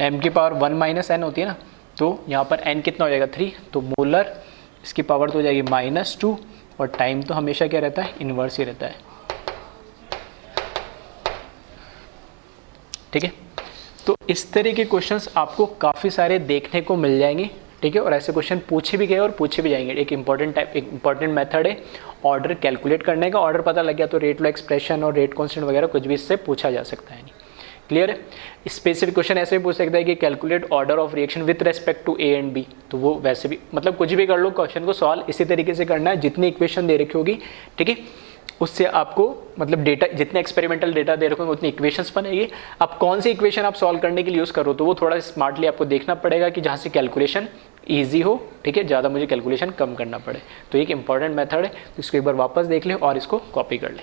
m⁻1 - n होती है ना, तो यहाँ पर n कितना हो जाएगा 3, तो मोलर इसकी पावर तो हो जाएगी -2 और टाइम तो हमेशा क्या रहता है, इन्वर्स ही रहता है, ठीक है। तो इस तरह के क्वेश्चंस आपको काफ़ी सारे देखने को मिल जाएंगे, ठीक है। और ऐसे क्वेश्चन पूछे भी गए और पूछे भी जाएंगे। एक इंपॉर्टेंट मेथड है ऑर्डर कैलकुलेट करने का। ऑर्डर पता लग गया तो रेट लॉ एक्सप्रेशन और रेट कांस्टेंट वगैरह कुछ भी इससे पूछा जा सकता है। नहीं क्लियर है। स्पेसिफिक क्वेश्चन ऐसे भी पूछ सकता है कि calculate order of reaction with respect to A and B, तो वो वैसे भी मतलब कुछ भी कर लो, क्वेश्चन को सॉल्व इसी तरीके से करना है। जितनी इक्वेशन दे रखी होगी, ठीक है, उससे आपको मतलब डेटा जितने एक्सपेरिमेंटल डेटा दे रखे होंगे उतनी इक्वेशंस बनेगी। अब कौन सी इक्वेशन आप सॉल्व करने के लिए यूज़ करो तो वो थोड़ा स्मार्टली आपको देखना पड़ेगा कि जहाँ से कैलकुलेशन ईजी हो, ठीक है, ज़्यादा मुझे कैलकुलेशन कम करना पड़े। तो एक इंपॉर्टेंट मेथड है, तो इसको एक बार वापस देख ले और इसको कॉपी कर ले।